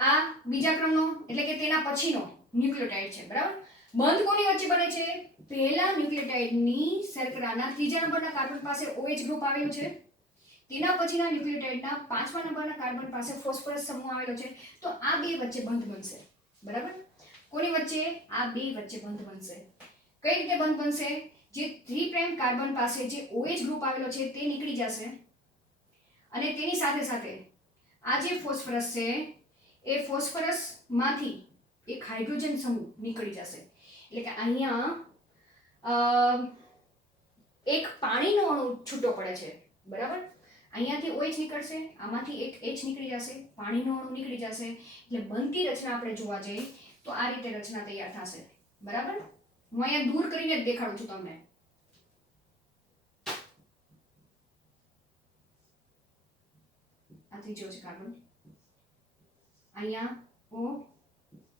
આ બીજા ક્રમનો એટલે કે તેના પછીનો ન્યુક્લિયોટાઇડ છે બરાબર બંધ કોની વચ્ચે બને છે પહેલા ન્યુક્લિયોટાઇડની શર્કરાના ત્રીજા નંબરના કાર્બન પાસે OH ગ્રુપ આવેલું છે તેના પછીના ન્યુક્લિયોટાઇડના પાંચમા નંબરના કાર્બન પાસે ફોસ્ફરસ સમૂહ આવેલો છે તો આ બે વચ્ચે બંધ બનશે બરાબર કોની વચ્ચે આ બે વચ્ચે બંધ બનશે કઈ રીતે બંધ બનશે જે 3 પ્રાઇમ કાર્બન પાસે જે OH ગ્રુપ આવેલો છે તે નીકળી જશે અને તેની સાથે સાથે આ જે ફોસ્ફરસ છે એ ફોસ્ફરસ માંથી એક હાઇડ્રોજન સમૂહ નીકળી જશે એટલે કે અહીંયા એક પાણીનો અણુ છૂટો પડે છે બરાબર અહીંયાથી OH નીકળશે આમાંથી એક H નીકળી જશે પાણીનો અણુ નીકળી જશે એટલે બનતી રચના આપણે જોવા જઈએ તો આ રીતે રચના તૈયાર થશે બરાબર હું અહીંયા દૂર કરીને જ દેખાડું છું તમને આ ત્રીજો છે કાર્બન અહીંયા O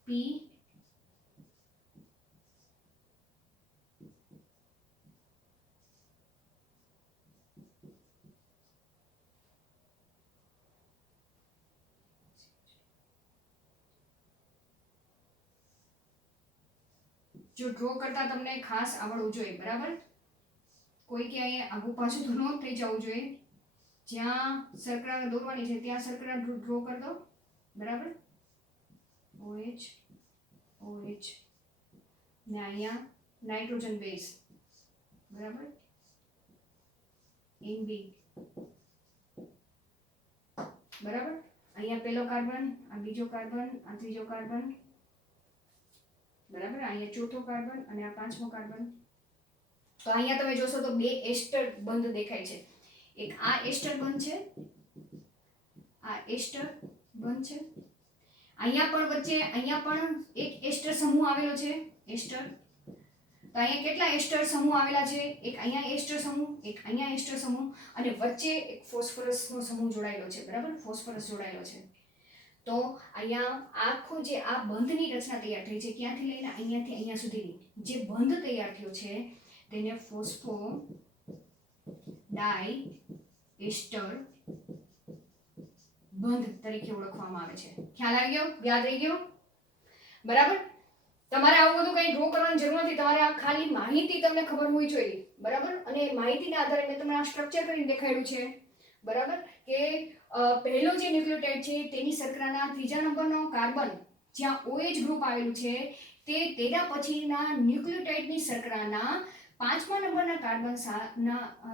P जो ड्रॉ करता તમને ખાસ આવડવું જોઈએ બરાબર કોઈ કે અહીંયા આગુ પાછું તો ન થઈ જવું જોઈએ જ્યાં શર્કરા દોરવાની છે ત્યાં શર્કરા ડ્રો કરી દો બરાબર OH OH ને અહીંયા નાઇટ્રોજન બેઝ બરાબર NB બરાબર અહીંયા પહેલો કાર્બન આ બીજો કાર્બન આ ત્રીજો કાર્બન બરાબર અહીંયા ચોથો કાર્બન અને આ પાંચમો કાર્બન તો અહીંયા તમે જોશો તો બે એસ્ટર બંધ દેખાય છે એક આ એસ્ટર બંધ છે આ એસ્ટર બંધ છે અહીંયા પણ વચ્ચે અહીંયા પણ એક એસ્ટર સમૂહ આવેલો છે એસ્ટર તો અહીંયા કેટલા એસ્ટર સમૂહ આવેલા છે એક અહીંયા એસ્ટર સમૂહ એક અહીંયા એસ્ટર સમૂહ અને વચ્ચે એક ફોસ્ફરસનો સમૂહ જોડાયેલો છે બરાબર ફોસ્ફરસ જોડાયેલો છે તો અહીંયા આખો જે આ બંધની રચના તૈયાર થઈ છે ક્યાંથી લઈને અહીંયાથી અહીંયા સુધીની જે બંધ તૈયાર થયો છે તેને ફોસ્ફો ડાઈ એસ્ટર બંધ તરીકે ઓળખવામાં આવે છે ખ્યાલ આવી ગયો યાદ રહી ગયો બરાબર તમારે આવું બધું કંઈ ડ્રો કરવાની જરૂર નથી તમારે આ ખાલી માહિતી તમને ખબર હોવી જોઈએ બરાબર અને માહિતીના આધારે મેં તમને આ સ્ટ્રક્ચર કરીને દેખાડ્યું છે બરાબર કે પહેલો જે ન્યુક્લિયોટાઇડ છે તેની શર્કરાના ત્રીજા નંબરનો કાર્બન જ્યાં OH ગ્રુપ આવેલું છે તે તેના પછીના ન્યુક્લિયોટાઇડની શર્કરાના પાંચમા નંબરના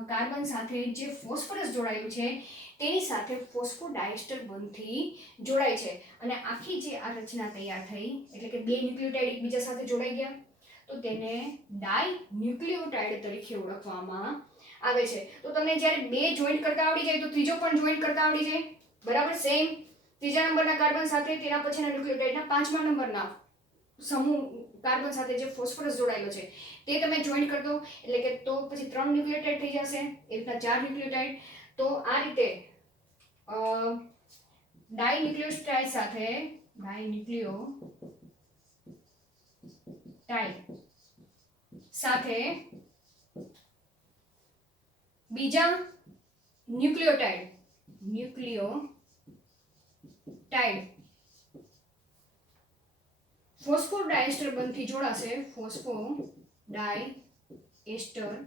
કાર્બન સાથે જે ફોસ્ફરસ જોડાયેલું છે તેની સાથે ફોસ્ફોડાયસ્ટર બંધથી જોડાય છે અને આખી જે આ રચના તૈયાર થઈ એટલે કે બે ન્યુક્લિયોટાઇડ એકબીજા સાથે જોડાઈ ગયા તો તેને ડાઈ ન્યુક્લિયોટાઇડ તરીકે ઓળખવામાં આવે છે તો તમને જ્યારે બે જોઈન્ટ કરતા આવડી જાય તો ત્રીજો પણ જોઈન્ટ કરતા આવડી જાય બરાબર સેમ ત્રીજા નંબરના કાર્બન સાથે તેના પછીના ન્યુક્લિયોટાઇડના પાંચમા નંબરના સમૂહ કાર્બન સાથે જે ફોસ્ફરસ જોડાયેલો છે તે તમે જોઈન્ટ કરી દો એટલે કે તો પછી 3 ન્યુક્લિયોટાઇડ થઈ જશે એ રીતના 4 ન્યુક્લિયોટાઇડ તો આ રીતે ડાઇન્યુક્લિયોટાઇડ સાથે બીજા ન્યુક્લિયોટાઇડ ફોસ્ફોડાયસ્ટર બંધથી જોડાશે ફોસ્ફોડાયસ્ટર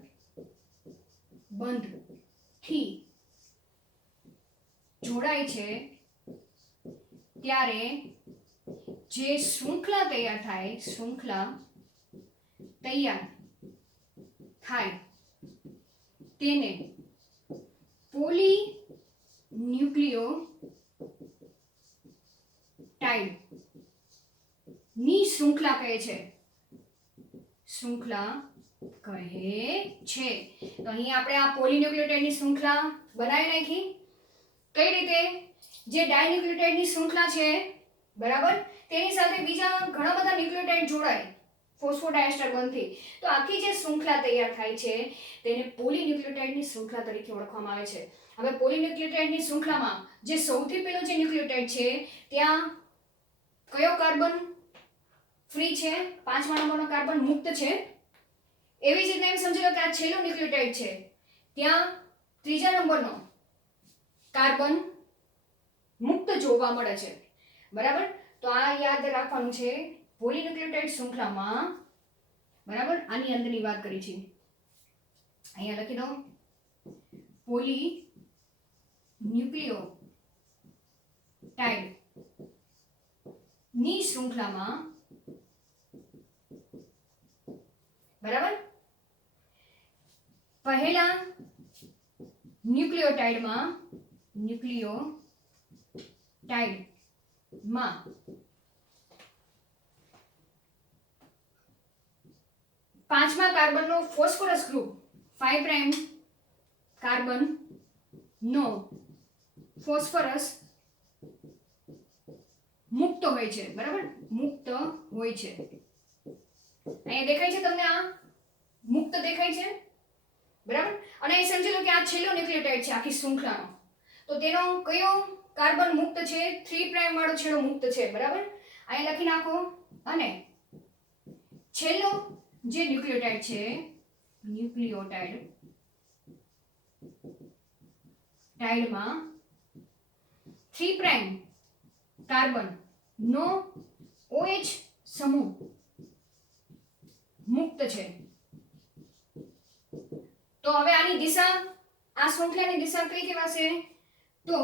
બંધથી જોડાય છે ત્યારે જે શૃંખલા તૈયાર થાય તેને પોલીન્યુક્લિયોટાઇડ ટાઇડ ની શૃંખલા કહે છે, શૃંખલા કહે છે. તો અહીં આપણે આ પોલીન્યુક્લિયોટાઇડની શૃંખલા બનાવી નાખી. કઈ રીતે? જે ડાયન્યુક્લિયોટાઇડની શૃંખલા છે બરાબર, તેની સાથે બીજા ઘણા બધા ન્યુક્લિયોટાઇડ જોડાય ફોસ્ફોડાયસ્ટર બનથી, તો આખી જે શૃંખલા તૈયાર થાય છે તેને પોલીન્યુક્લિયોટાઇડની શૃંખલા તરીકે ઓળખવામાં આવે છે. હવે પોલીન્યુક્લિયોટાઇડની શૃંખલામાં જે સૌથી પહેલો જે ન્યુક્લિયોટાઇડ છે ત્યાં કયો કાર્બન ફ્રી છે? 5મા નંબરનો કાર્બન મુક્ત છે. એવી જ રીતે એમ સમજી લો કે આ છેલ્લો ન્યુક્લિયોટાઇડ છે ત્યાં 3જા નંબરનો કાર્બન મુક્ત જોવા મળે છે બરાબર. તો આ યાદ રાખવાનું છે પોલીન્યુક્લિયોટાઇડ શૃંખલામાં બરાબર. આની અંદરની વાત કરી છે, અહીંયા લખી દો પોલીન્યુક્લિયોટાઇડ ની શૃંખલામાં બરાબર પહેલા ન્યુક્લિયોટાઇડમાં 5મા કાર્બનનો ફોસ્ફરસ ગ્રુપ 5 પ્રાઇમ કાર્બન નો ફોસ્ફરસ મુક્ત હોય છે બરાબર, મુક્ત હોય છે. અહીંયા દેખાય છે તમને, આ મુક્ત દેખાય છે બરાબર. અને એ સમજી લો કે આ છેલ્લો ન્યુક્લિયોટાઇડ છે આખી શૃંખલાનો, તો તેનો કયો કાર્બન મુક્ત છે? 3 પ્રાઇમ વાળો છેડો મુક્ત છે બરાબર. અહીંયા લખી નાખો. અને છેલ્લો જે ન્યુક્લિયોટાઇડ છે, ન્યુક્લિયોટાઇડમાં 3 પ્રાઇમ કાર્બન નો OH સમૂહ મુક્ત છે. તો હવે આની દિશા, આ શૃંખલાની દિશા કઈ કહેવાશે? તો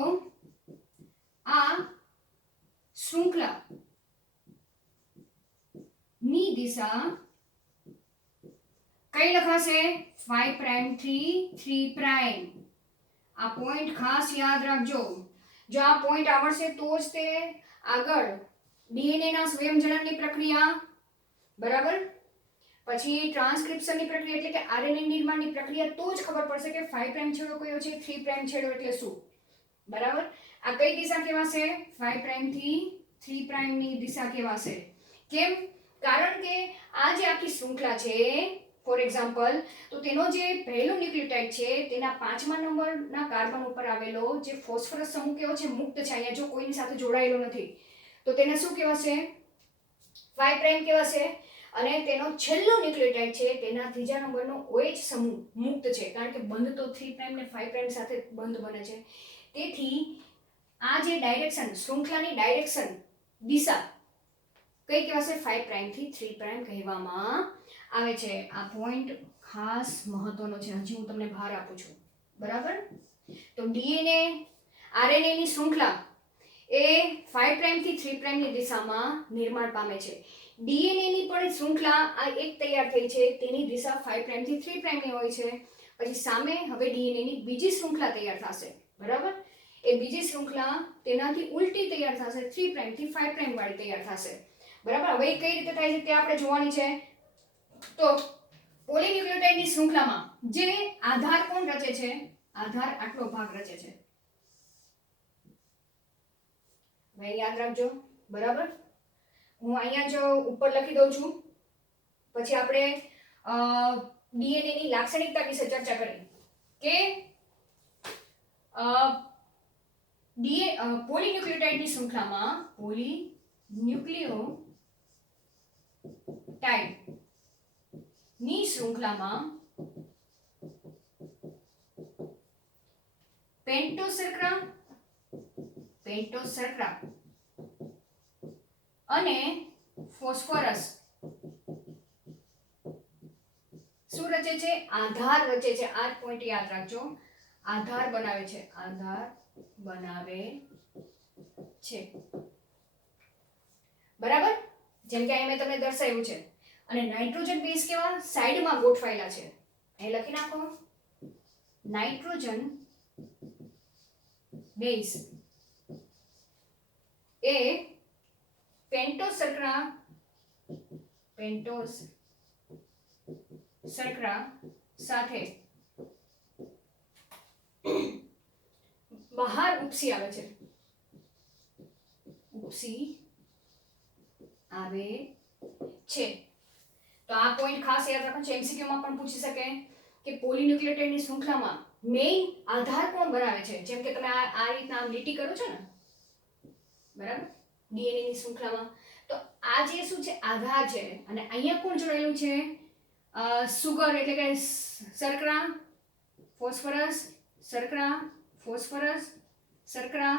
આ શૃંખલા ની દિશા કઈ લખાશે? 5 પ્રાઇમ 3 પ્રાઇમ. આ પોઈન્ટ ખાસ યાદ રાખજો. જો આ પોઈન્ટ આવડશે તો જ તે આગળ ડીએનએ ના સ્વયંજનનની પ્રક્રિયા બરાબર, પછી ટ્રાન્સક્રિપ્શનની પ્રક્રિયા એટલે કે આરએનએ નિર્માણની પ્રક્રિયા, તો જ ખબર પડશે કે 5 પ્રાઇમ છેડો કયો છે, 3 પ્રાઇમ છેડો એટલે શું બરાબર. આ કઈ દિશા કહેવાશે? 5 પ્રાઇમ થી 3 પ્રાઇમ ની દિશા કહેવાશે. કેમ? કારણ કે આ જે આખી શૃંખલા છે ફોર એક્ઝામ્પલ, તો તેનો જે પહેલો ન્યુક્લિયોટાઇડ છે તેના 5મા નંબરના કાર્બન ઉપર આવેલો જે ફોસ્ફરસ સમૂહ કેવો છે? મુક્ત છે. અહીંયા જો કોઈની સાથે જોડાયેલો નથી તો તેને શું કહેવાશે? 5 પ્રાઇમ કહેવાશે. અને તેનો છેલ્લો ન્યુક્લિયોટાઇડ છે તેના 3જા નંબરનો OH સમૂહ મુક્ત છે, કારણ કે બંધ તો 3 પ્રાઇમ ને 5 પ્રાઇમ સાથે બંધ બને છે. તેથી આ જે ડાયરેક્શન, શૃંખલાની ડાયરેક્શન, દિશા કઈ કહેવાશે? 5 પ્રાઇમ થી 3 પ્રાઇમ કહેવામાં આવે છે. આ પોઈન્ટ ખાસ મહત્વનો છે, હજી હું તમને ભાર આપું છું બરાબર. તો ડીએનએ આરએનએ ની શૃંખલા એ 5 પ્રાઇમ થી 3 પ્રાઇમ ની દિશામાં નિર્માણ પામે છે. ડીએનએ ની પણ શૃંખલા આ એક તૈયાર થઈ છે તેની દિશા 5 પ્રાઇમ થી 3 પ્રાઇમ ની હોય છે. પછી સામે હવે ડીએનએ ની બીજી શૃંખલા તૈયાર થશે બરાબર. એ બીજી શૃંખલા તેનાથી ઉલટી તૈયાર થશે, 3 પ્રાઇમ થી 5 પ્રાઇમ વાળી તૈયાર થશે બરાબર. હવે કઈ રીતે થાય છે તે આપણે જોવાની છે. તો પોલીન્યુક્લિયોટાઇડની શૃંખલામાં જે આધાર કોણ રચે છે? આધાર આટલો ભાગ રચે છે. હવે યાદ રાખજો બરાબર. હું અહીંયા જો ઉપર લખી દઉં છું, પછી આપણે ડીએનએ ની લાક્ષણિકતા વિશે ચર્ચા કરી કે પોલીન્યુક્લિયોટાઇડની શૃંખલામાં પોલીન્યુક્લિયોટાઇડની શૃંખલામાં પેન્ટોસર્કરા અને ફોસ્ફરસ શું રચે છે? આધાર રચે છે. આ પોઈન્ટ યાદ રાખજો. આધાર બનાવે છે, આધાર બનાવે છે બરાબર. જેમ કે અહીં મેં તમને દર્શાવ્યું છે. અને નાઇટ્રોજન બેઝ કેવા? સાઈડમાં ગોઠવાયેલા છે. અહીં લખી નાખો નાઇટ્રોજન બેઝ એ પેન્ટોઝ શર્કરા સાથે બહાર ઉપસી આવે છે, ઉપસી આવે છે. તો આ પોઈન્ટ ખાસ યાદ રાખો છે, એમસીક્યુ માં પણ પૂછી શકે કે પોલીન્યુક્લિયોટાઇડની શૃંખલામાં મેઇન આધાર કોણ બનાવે છે. જેમ કે તમે આ રીતના આમ લીટી કરો છો ને, બરાબર, ડીએનએ ની શૃંખલામાં, તો આ જે શું છે આધાર છે, અને અહીંયા કોણ જોડાયેલું છે, સુગર એટલે કે શર્કરા, ફોસ્ફરસ, શર્કરા, ફોસ્ફરસ, શર્કરા,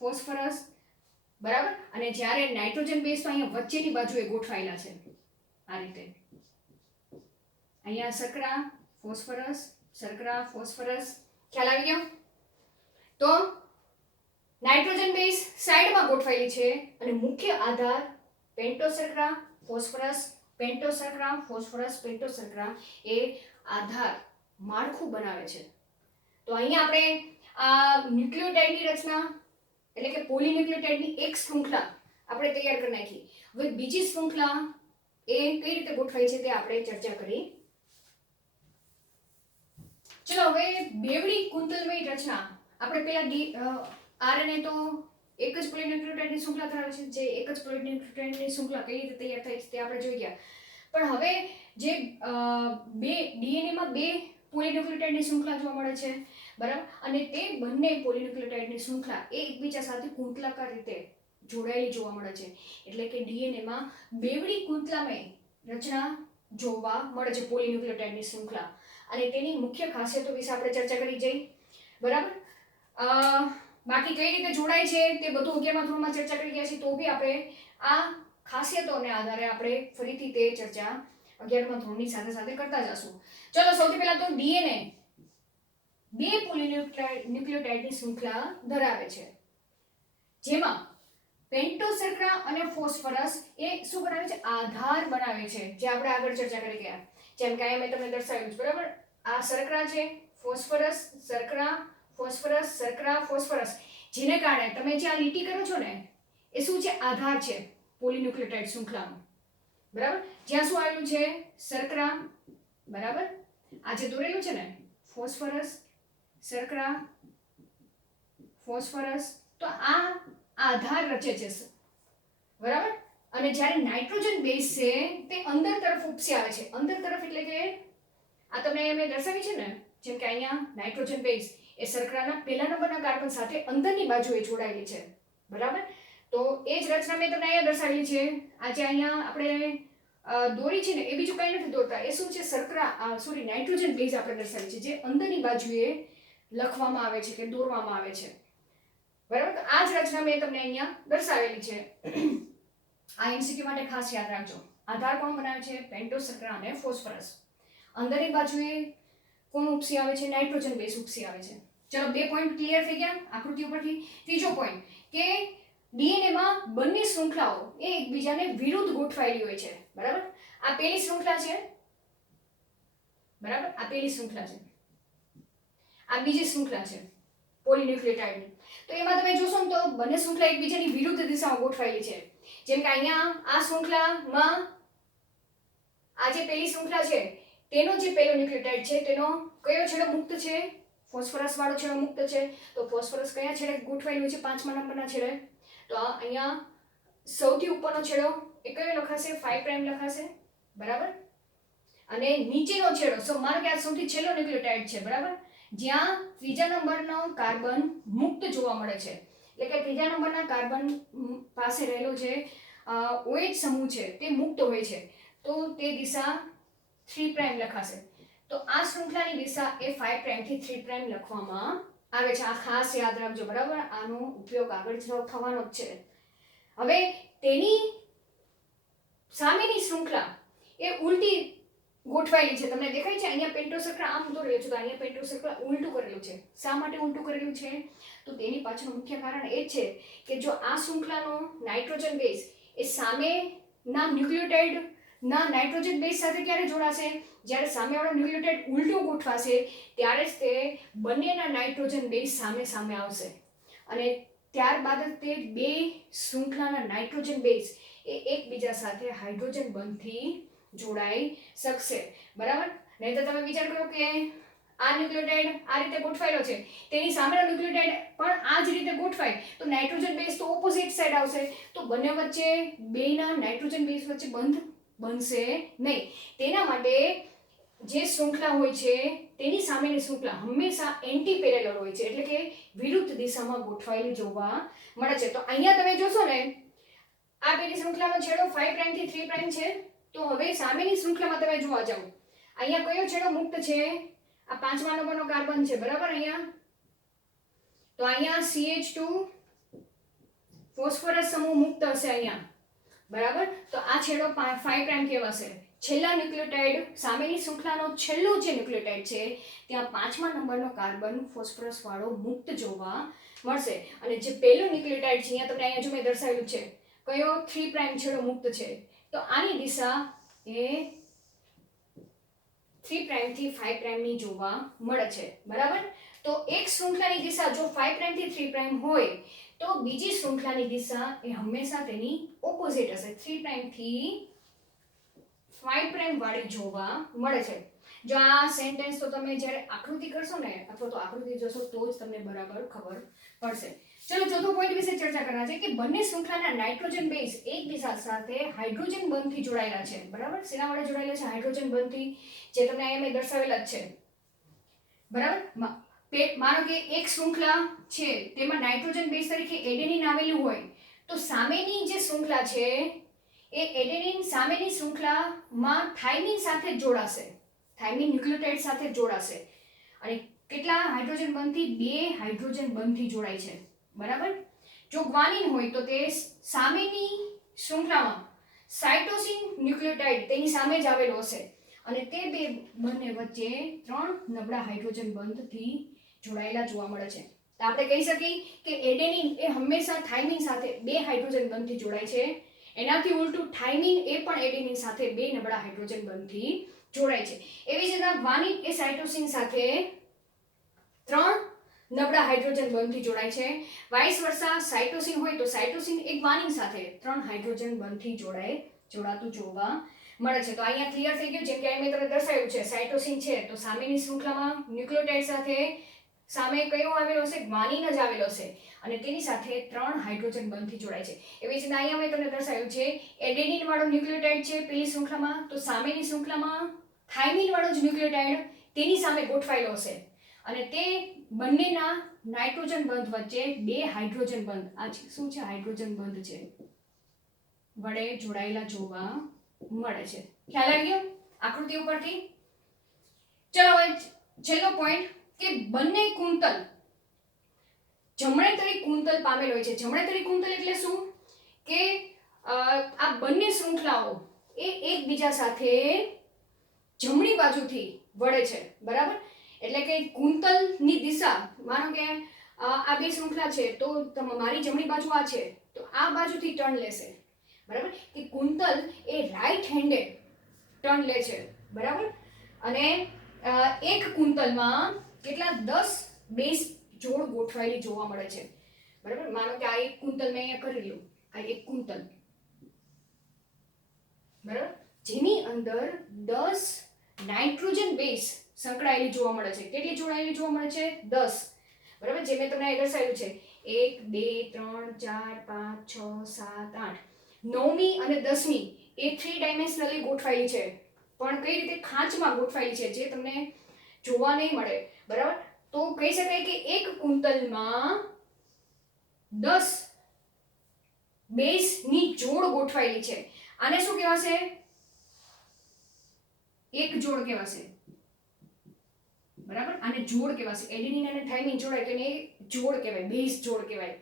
ફોસ્ફરસ, બરાબર. અને જ્યારે નાઇટ્રોજન બેઝ તો અહીંયા વચ્ચેની બાજુએ ગોઠવાયેલા છે આ રીતે, અહીંયા શર્કરા, ફોસ્ફરસ, શર્કરા, ફોસ્ફરસ. ખ્યાલ આવી ગયો? તો નાઇટ્રોજન બેઝ સાઈડમાં ગોઠવાયેલી છે અને મુખ્ય આધાર પેન્ટોઝ શર્કરા, ફોસ્ફરસ, પેન્ટોઝ શર્કરા, ફોસ્ફરસ, પેન્ટોઝ શર્કરા એ આધાર માળખું બનાવે છે. તો અહીંયા આપણે આ ન્યુક્લિયોટાઇડની રચના એટલે કે પોલીન્યુક્લિયોટાઇડની એક શૃંખલા આપણે તૈયાર કરી નાખી. હવે બીજી શૃંખલા એ કઈ રીતે ગોઠવાય છે તે આપણે ચર્ચા કરી. ચલો હવે બેવડી કુંતલમય રચના. આપણે પેલા આરએનએ તો એક જ પોલીન્યુક્લિયોટાઇડની શૃંખલા ધરાવે છે, જે એક જ પોલીન્યુક્લિયોટાઇડની શૃંખલા કઈ રીતે તૈયાર થાય છે તે આપણે જોઈ ગયા. પણ હવે જે બે ડીએનએમાં બે પોલીન્યુક્લિયોટાઇડની શૃંખલા જોવા મળે છે, બરાબર, અને તે બંને પોલીન્યુક્લિયોટાઇડની શૃંખલા એ એકબીજા સાથે કુંતલાકાર રીતે જોડાયેલી જોવા મળે છે. એટલે કે ડીએનએમાં બેવડી કુંતલામય રચના જોવા મળે છે પોલીન્યુક્લિયોટાઇડની શૃંખલા, અને તેની મુખ્ય ખાસિયતો વિશે આપણે ચર્ચા કરી જઈ, બરાબર. બાકી કઈ રીતે જોડાય છે તે બધું 11મા ધોરણમાં ચર્ચા કરી ગયા છે, તો બી આપણે આ ખાસિયતોને આધારે આપણે ફરીથી તે ચર્ચા 11મા ધોરણની સાથે સાથે કરતા જશું. ચલો સૌથી પહેલા તો ડીએનએ બે પોલીન્યુક્લિયોટાઇડની શૃંખલા ધરાવે છે, જેમાં પેન્ટોઝ શર્કરા અને ફોસ્ફરસ એ શું બનાવે છે, આધાર બનાવે છે, જે આપણે આગળ ચર્ચા કરી ગયા. જેમ કે અહીંયા મેં તમને દર્શાવ્યું છે, બરાબર. આ શર્કરા છે, ફોસ્ફરસ, શર્કરા, ફોસ્ફરસ, શર્કરા, ફોસ્ફરસ, જેને કારણે તમે જે આ લીટી કરો છો ને એ શું છે, આધાર છે પોલીન્યુક્લિયોટાઇડ શૃંખલાનો, બરાબર. જ્યાં શું આવેલું છે, શર્કરા, બરાબર, આ જે દોરેલું છે ને, ફોસ્ફરસ, શર્કરા, ફોસ્ફરસ, તો આ આધાર રચે છે, બરાબર. અને જ્યારે નાઇટ્રોજન બેઝ છે તે અંદર તરફ ઉપસી આવે છે. અંદર તરફ એટલે કે આ તમને મેં દર્શાવી છે ને, જેમ કે અહીંયા નાઇટ્રોજન બેઝ એ શર્કરાના પહેલા નંબરના કાર્બન સાથે અંદરની બાજુએ જોડાયેલી છે, બરાબર. તો એ જ રચના મેં તમને અહીંયા દર્શાવેલી છે. આ જે અહીંયા આપણે દોરી છે ને એ બીજું કંઈ નથી દોરતા, એ શું છે, નાઇટ્રોજન બેઝ આપણે દર્શાવી છે, જે અંદરની બાજુએ લખવામાં આવે છે કે દોરવામાં આવે છે, બરાબર. તો આ જ રચના મેં તમને અહીંયા દર્શાવેલી છે. આ એમસીક્યુ માટે ખાસ યાદ રાખજો. આધાર કોણ બનાવે છે, પેન્ટોઝ શર્કરા અને ફોસ્ફરસ. અંદરની બાજુએ કોણ ઉપસી આવે છે, નાઇટ્રોજન બેઝ ઉપસી આવે છે. ચલો 2 પોઈન્ટ ક્લિયર થઈ ગયા આકૃતિ ઉપરથી. ત્રીજો પોઈન્ટ કે ડીએનએમાં બંને શૃંખલાઓ એ એકબીજાને વિરુદ્ધ ગોઠવાયેલી હોય છે, બરાબર. આ પહેલી શૃંખલા છે, બરાબર, આ પહેલી શૃંખલા છે, આ બીજી શૃંખલા છે પોલીન્યુક્લિયોટાઇડની. તો એમાં તમે જોશો ને તો બંને શૃંખલા એકબીજાની વિરુદ્ધ દિશામાં ગોઠવાયેલી છે. જેમ કે અહીંયા આ શૃંખલામાં આ જે પહેલી શૃંખલા છે તેનો જે પહેલો ન્યુક્લિયોટાઇડ છે તેનો કયો છેડો મુક્ત છે, ફોસ્ફરસ વાળો છેડો મુક્ત છે. તો ફોસ્ફરસ કયા છેડે ગોઠવાયેલું છે, 5મા નંબરના છેડે. તો અહીંયા સૌથી ઉપરનો છેડો એ કયો લખાશે, 5 પ્રાઇમ લખાશે, બરાબર. અને નીચેનો છેડો માનો કે આ સૌથી છેલ્લો ન્યુક્લિયોટાઇડ છે, બરાબર, જ્યાં ત્રીજા નંબરનો કાર્બન મુક્ત જોવા મળે છે. એટલે કે ત્રીજા નંબરના કાર્બન પાસે રહેલો જે OH સમૂહ છે તે મુક્ત હોય છે, તો તે દિશા 3 પ્રાઇમ લખાશે. તો આ શૃંખલાની દિશા એ 5 પ્રાઇમ થી 3 પ્રાઇમ લખવામાં આવે છે. આ ખાસ યાદ રાખજો, બરાબર. આનો ઉપયોગ આગળ થવાનો જ છે. હવે તેની સામેની શૃંખલા એ ઉલટી ગોઠવાયેલી છે. તમને દેખાય છે અહીંયા પેન્ટોઝ શર્કરા આમ દોરેલું છે, તો અહીંયા પેન્ટોઝ શર્કરા ઉલટું કરેલું છે. શા માટે ઉલટું કરેલું છે? તો તેની પાછળનું મુખ્ય કારણ એ છે કે જો આ શૃંખલાનો નાઇટ્રોજન બેઝ એ સામેના ન્યુક્લિયોટાઇડ ના નાઇટ્રોજન બેઝ સાથે ક્યારે જોડાશે, જ્યારે સામેવાળો ન્યુક્લિયોટાઇડ ઉલટો ગોઠવાશે ત્યારે જ તે બંનેના નાઇટ્રોજન બેઝ સામે સામે આવશે અને ત્યારબાદ જ તે બે શૃંખલાના નાઇટ્રોજન બેઝ એ એકબીજા સાથે હાઇડ્રોજન બંધથી જોડાઈ શકશે, બરાબર. નહીં તો તમે વિચાર કરો કે આ ન્યુક્લિયોટાઇડ આ રીતે ગોઠવાયેલો છે, તેની સામેનો ન્યુક્લિયોટાઇડ પણ આ જ રીતે ગોઠવાય તો નાઇટ્રોજન બેઝ તો ઓપોઝિટ સાઈડ આવશે, તો બંને વચ્ચે બેના નાઇટ્રોજન બેઝ વચ્ચે બંધ બનશે નહીં. તેના માટે જે શૃંખલા હોય છે તેની સામેની શૃંખલા હંમેશા એન્ટી પેરેલલ હોય છે, એટલે કે વિરુદ્ધ દિશામાં ગોઠવાયેલી જોવા મળે છે. તો અહીંયા તમે જોશો ને, આ પેલી શૃંખલાનો છેડો 5 પ્રાઇમ થી 3 પ્રાઇમ છે. તો હવે સામેની શૃંખલામાં તમે જોવા જાઓ, અહીંયા કયો છેડો મુક્ત છે? આ 5મા નંબરનો કાર્બન છે, બરાબર. અહીંયા તો અહીંયા CH2 ફોસ્ફરસ સમૂહ મુક્ત હશે અહીંયા, બરાબર. તો આ છેડો 5 પ્રાઇમ કહેવાશે. છેલ્લા ન્યુક્લિયોટાઇડ, સામેની શૃંખલાનો છેલ્લો જે ન્યુક્લિયોટાઇડ છે ત્યાં 5મા નંબરનો કાર્બન ફોસ્ફરસ વાળો મુક્ત જોવા મળશે. અને જે પહેલો ન્યુક્લિયોટાઇડ છે, અહીંયા તમને અહીંયા જો મેં દર્શાવેલું છે, કયો 3 પ્રાઇમ છેડો મુક્ત છે, તો આની દિશા એ 3 પ્રાઇમ થી 5 પ્રાઇમ ની જોવા મળે છે, બરાબર. તો એક શૃંખલાની દિશા જો 5 પ્રાઇમ થી 3 પ્રાઇમ હોય તો બીજી શૃંખલાની દિશા એ હંમેશા તેની ઓપોઝિટ હશે, 3 પ્રાઇમ થી 5 પ્રાઇમ વાળી જોવા મળે છે. જો આ સેન્ટેન્સ તો તમે જ્યારે આકૃતિ કરશો ને, અથવા તો આકૃતિ જોશો તો જ તમને બરાબર ખબર પડશે. ચલો ચોથો પોઈન્ટ વિશે ચર્ચા કરવા છે કે બંને શૃંખલાના નાઇટ્રોજન બેઝ એકબીજા સાથે હાઇડ્રોજન બંધથી જોડાયેલા છે, બરાબર. શેના વડે જોડાયેલા છે? હાઇડ્રોજન બંધથી, જે તમને અહીંયા મેં દર્શાવેલા જ છે, બરાબર. માનો કે એક શૃંખલા છે તેમાં નાઇટ્રોજન બેઝ તરીકે એડેનિન આવેલું હોય, તો સામેની જે શૃંખલા છે એ એડેનિન સામેની શૃંખલામાં થાઇમિન સાથે જોડાશે, થાઇમિન ન્યુક્લિયોટાઇડ સાથે જોડાશે. અને કેટલા હાઇડ્રોજન બંધથી? 2 હાઇડ્રોજન બંધથી જોડાય છે, બરાબર. જો ગ્વાનિન હોય તો તે સામેની શૃંખલામાં સાઇટોસિન ન્યુક્લિયોટાઇડ તેની સામે જ આવેલો હશે, અને તે બંને વચ્ચે 3 નબળા હાઇડ્રોજન બંધથી જોડાયેલા જોવા મળે છે. તો આપણે કહી શકીએ કે એડેનિન એ હંમેશા થાઇમિન સાથે 2 હાઇડ્રોજન બંધથી જોડાય છે. એનાથી ઉલટું થાઇમિન એ પણ એડેનિન સાથે 2 નબળા હાઇડ્રોજન બંધથી જોડાય છે. એવી જ રીતના ગ્વાનિન એ સાઇટોસિન સાથે 3 નબળા હાઇડ્રોજન બંધથી જોડાય છે. વાઇસ વર્સા સાઇટોસિન હોય તો સાઇટોસિન એ ગ્વાનિન સાથે 3 હાઇડ્રોજન બંધથી જોડાતું જોવા મળે છે. તો અહીંયા ક્લિયર થઈ ગયું. જેમ કે મેં તમને દર્શાવ્યું છે, સાઇટોસિન છે તો સામેની શૃંખલામાં ન્યુક્લિયોટાઇડ સાથે સામે કયો આવેલો હશે? ગ્વાનિન જ આવેલો હશે, અને તેની સાથે 3 હાઇડ્રોજન બંધથી જોડાય છે. એવી જ રીતના અહીંયા મેં તમને દર્શાવ્યું છે, એડેનિન વાળો ન્યુક્લિયોટાઇડ છે પેલી શૃંખલામાં, તો સામેની શૃંખલામાં થાઇમિન વાળો જ ન્યુક્લિયોટાઇડ તેની સામે ગોઠવાયેલો હશે, અને તે બંનેના નાઇટ્રોજન બંધ વચ્ચે 2 હાઇડ્રોજન બંધ, આ શું છે? હાઇડ્રોજન બંધ છે, વડે જોડાયેલા જોવા મળે છે. ખ્યાલ આવી ગયો આકૃતિ ઉપરથી? ચલો હવે છેલ્લો પોઈન્ટ કે બંને કુંતલ જમણેતરી કુંતલ પામેલ હોય છે. જમણેતરી કુંતલ એટલે શું? કે આ બંને શૃંખલાઓ એ એકબીજા સાથે જમણી બાજુથી વળે છે, બરાબર. એટલે કે કુંતલની દિશા, માનો કે આ બે શૃંખલા છે તો મારી જમણી બાજુ આ છે, તો આ બાજુથી ટર્ન લેશે, બરાબર. કે કુંતલ એ રાઈટ હેન્ડેડ ટર્ન લે છે, બરાબર. અને એક કુંતલમાં કેટલા 10 બેઝ જોડ ગોઠવાયેલી જોવા મળે છે, બરાબર. માનો કે આ એક કુંતલ મેં અહીંયા કરી લ્યું, આ એક કુંતલ, બરાબર, જેની અંદર 10 નાઇટ્રોજન બેઝ સંકળાયેલી જોવા મળે છે. કેટલી જોડાયેલી જોવા મળે છે? 10, બરાબર. જે મેં તમને અહીં દર્શાવ્યું છે, 1 2 3 4 5 6 7 8, 9મી અને 10મી એ 3 ડાયમેન્શનલી ગોઠવાયેલી છે, પણ કઈ રીતે? ખાંચમાં ગોઠવાયેલી છે, જે તમને જોવા નહીં મળે, બરાબર. તો કહી શકાય કે એક કુંતલમાં 10 બેઝની જોડ ગોઠવાયેલી છે. આને શું કહેવાશે? એક જોડ કહેવાશે, બરાબર. આને જોડ કહેવાશે. એડેનિન અને થાઇમિન જોડાય તો એને જોડ કહેવાય, બેઝ જોડ કહેવાય,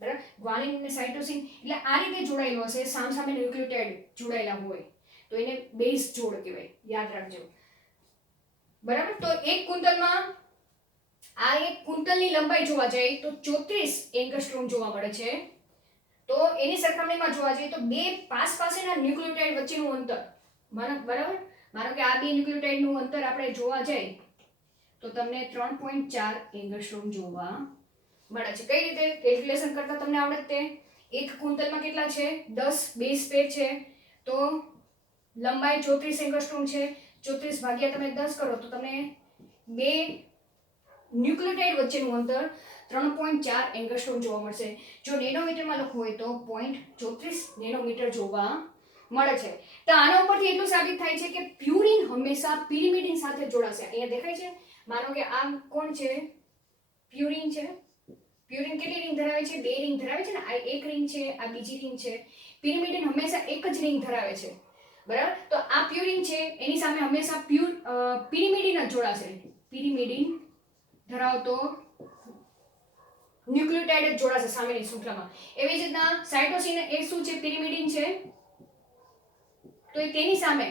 બરાબર. ગ્વાનિન અને સાઇટોસિન એટલે આ રીતે જોડાયેલો હશે, સામસામે ન્યુક્લિયોટાઇડ જોડાયેલા હોય તો એને બેઝ જોડ કહેવાય, યાદ રાખજો, બરાબર. તો એક કુંતલમાં આ એક કુંતલની લંબાઈ જોવા જઈએ તો 34 એંગસ્ટ્રોમ જોવા મળે છે. તો એની સરખામણીમાં જોવા જઈએ તો બે પાસેના ન્યુક્લિયોટાઇડ વચ્ચેનું અંતર, બરાબર, માનો કે આ બે ન્યુક્લિયોટાઇડનું અંતર આપણે જોવા જઈએ તો તમને 3.4 એંગસ્ટ્રોમ જોવા મળે છે. કઈ રીતે કેલ્ક્યુલેશન કરતા તમને આવડે તે? એક કુંતલમાં કેટલા છે? 10 બેઝ પેર છે, તો લંબાઈ 34 એંગસ્ટ્રોમ છે. 34 ભાગ્યા તમે 10 કરો તો તમને બે ન્યુક્લિયોટાઇડ વચ્ચેનું અંતર 3.4 એંગસ્ટ્રોમ જોવા મળશે. જો નેનોમીટરમાં લખવું હોય તો 0.34 નેનોમીટર જોવા મળે છે. તો આના ઉપરથી એટલું સાબિત થાય છે કે પ્યુરિન હંમેશા પિરિમિડિન સાથે જોડાશે. અહીંયા દેખાય છે, માનો કે આ કોણ છે? પ્યુરિન છે. પ્યુરિન કેટલી રિંગ ધરાવે છે? 2 રિંગ ધરાવે છે ને. આ એક રિંગ છે, આ બીજી રિંગ છે. પિરિમિડિન હંમેશા એક જ રિંગ ધરાવે છે, બરાબર? તો આ પ્યુરિન છે, એની સામે હંમેશા પિરિમિડિન જ જોડાશે. પિરિમિડિન ધરાવતો ન્યુક્લિયોટાઇડ જ જોડાશે સામેની શૃંખલામાં. એવી જ રીતના સાઇટોસિન એ શું છે? પિરિમિડિન છે, તો તેની સામે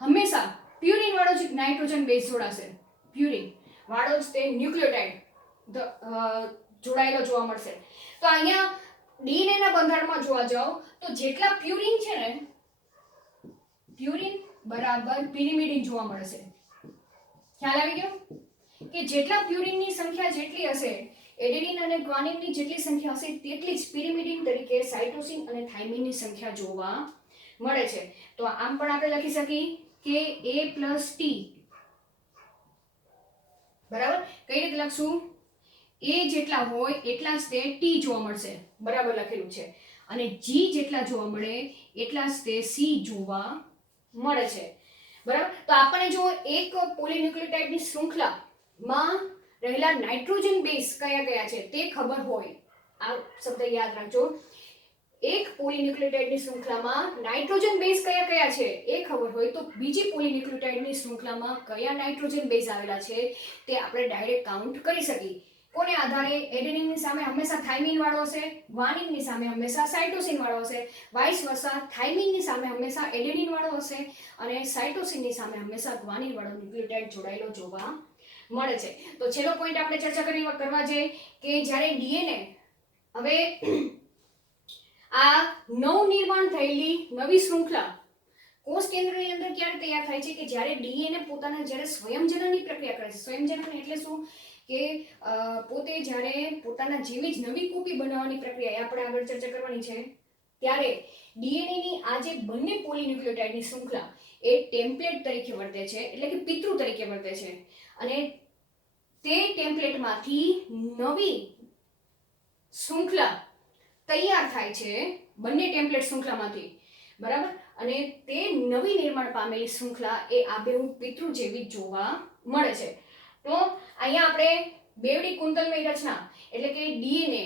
હંમેશા પ્યુરિન વાળો જ નાઇટ્રોજન બેઝ જોડાશે. પ્યુરિન વાળો જ તે ન્યુક્લિયોટાઇડ જોડાયેલો જોવા મળશે. તો અહીંયા ડીએનએ ના બંધારણમાં જોવા જાઓ તો જેટલા પ્યુરિન છે ને, પ્યુરિન બરાબર પિરિમિડિન જોવા મળશે. ખ્યાલ આવી ગયો કે જેટલા પ્યુરિનની સંખ્યા જેટલી હશે, એડેનિન અને ગ્વાનિનની જેટલી સંખ્યા હશે તેટલી જ પિરિમિડિન તરીકે સાઇટોસિન અને થાઇમિનની સંખ્યા જોવા મળે છે. તો આમ પણ આપણે લખી શકીએ કે A+T બરાબર. કઈ રીતે લખશું? A જેટલા હોય એટલા જ તે T જોવા મળશે, બરાબર લખેલું છે. અને G જેટલા જોવા મળે એટલા જ તે C જોવા મળે છે, બરાબર. તો આપણને જો એક પોલીન્યુક્લિયોટાઇડની શૃંખલામાં રહેલા નાઇટ્રોજન બેઝ કયા કયા છે તે ખબર હોય, આ શબ્દ યાદ રાખજો. એક પોલીન્યુક્લિયોટાઇડની શૃંખલામાં નાઇટ્રોજન બેઝ કયા કયા છે એ ખબર હોય તો બીજી પોલીન્યુક્લિયોટાઇડની શૃંખલામાં કયા નાઇટ્રોજન બેઝ આવેલા છે તે આપણે ડાયરેક્ટ કાઉન્ટ કરી શકીએ. કોને આધારે? એડેનિનની સામે હંમેશા થાઇમિન વાળો હશે, ગ્વાનિનની સામે હંમેશા સાઇટોસિન વાળો હશે, વાઇસ વર્સા થાઇમિનની સામે હંમેશા એડેનિન વાળો હશે અને સાઇટોસિનની સામે હંમેશા ગ્વાનિન વાળો ન્યુક્લિયોટાઇડ જોડાયેલો જોવા મળે છે. તો છેલ્લો પોઈન્ટ આપણે ચર્ચા કરવા જઈએ કે જ્યારે ડીએનએ હવે આ નવનિર્માણ થયેલી નવી શૃંખલા કોષ કેન્દ્રની અંદર ક્યારે તૈયાર થાય છે? કે જ્યારે ડીએનએ પોતાના જ્યારે સ્વયંજનનની પ્રક્રિયા કરે છે. સ્વયંજનન એટલે શું? કે પોતે જ્યારે પોતાના જેવી જ નવી કોપી બનાવવાની પ્રક્રિયા આપણે આગળ ચર્ચા કરવાની છે, ત્યારે ડીએનએની આ જે બંને પોલીન્યુક્લિયોટાઇડની શૃંખલા એ ટેમ્પલેટ તરીકે વર્તે છે, એટલે કે પિતૃ તરીકે વર્તે છે. અને તે ટેમ્પલેટમાંથી નવી શૃંખલા તૈયાર થાય છે, બંને ટેમ્પલેટ શૃંખલામાંથી, બરાબર. અને તે નવી નિર્માણ પામેલી શૃંખલા એ આબેહૂબ પિતૃ જેવી જોવા મળે છે. તો અહીંયા આપણે બેવડી કુંતલમય રચના એટલે કે ડીએનએ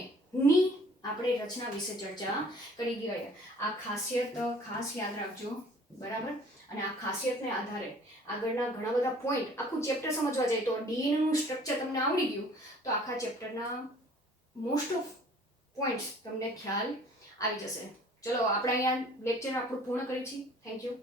ની આપણે રચના વિશે ચર્ચા કરી ગયા. આ ખાસિયત ખાસ યાદ રાખજો, બરાબર. અને આ ખાસિયતને આધારે આગળના ઘણા બધા પોઈન્ટ, આખું ચેપ્ટર સમજવા જાય તો ડીએનએ નું સ્ટ્રક્ચર તમને આવડી ગયું તો આખા ચેપ્ટરના મોસ્ટ ઓફ પોઈન્ટ્સ તમને ખ્યાલ આવી જશે. ચલો આપણે અહીંયા લેક્ચર આપણું પૂર્ણ કરીએ છીએ. Thank you.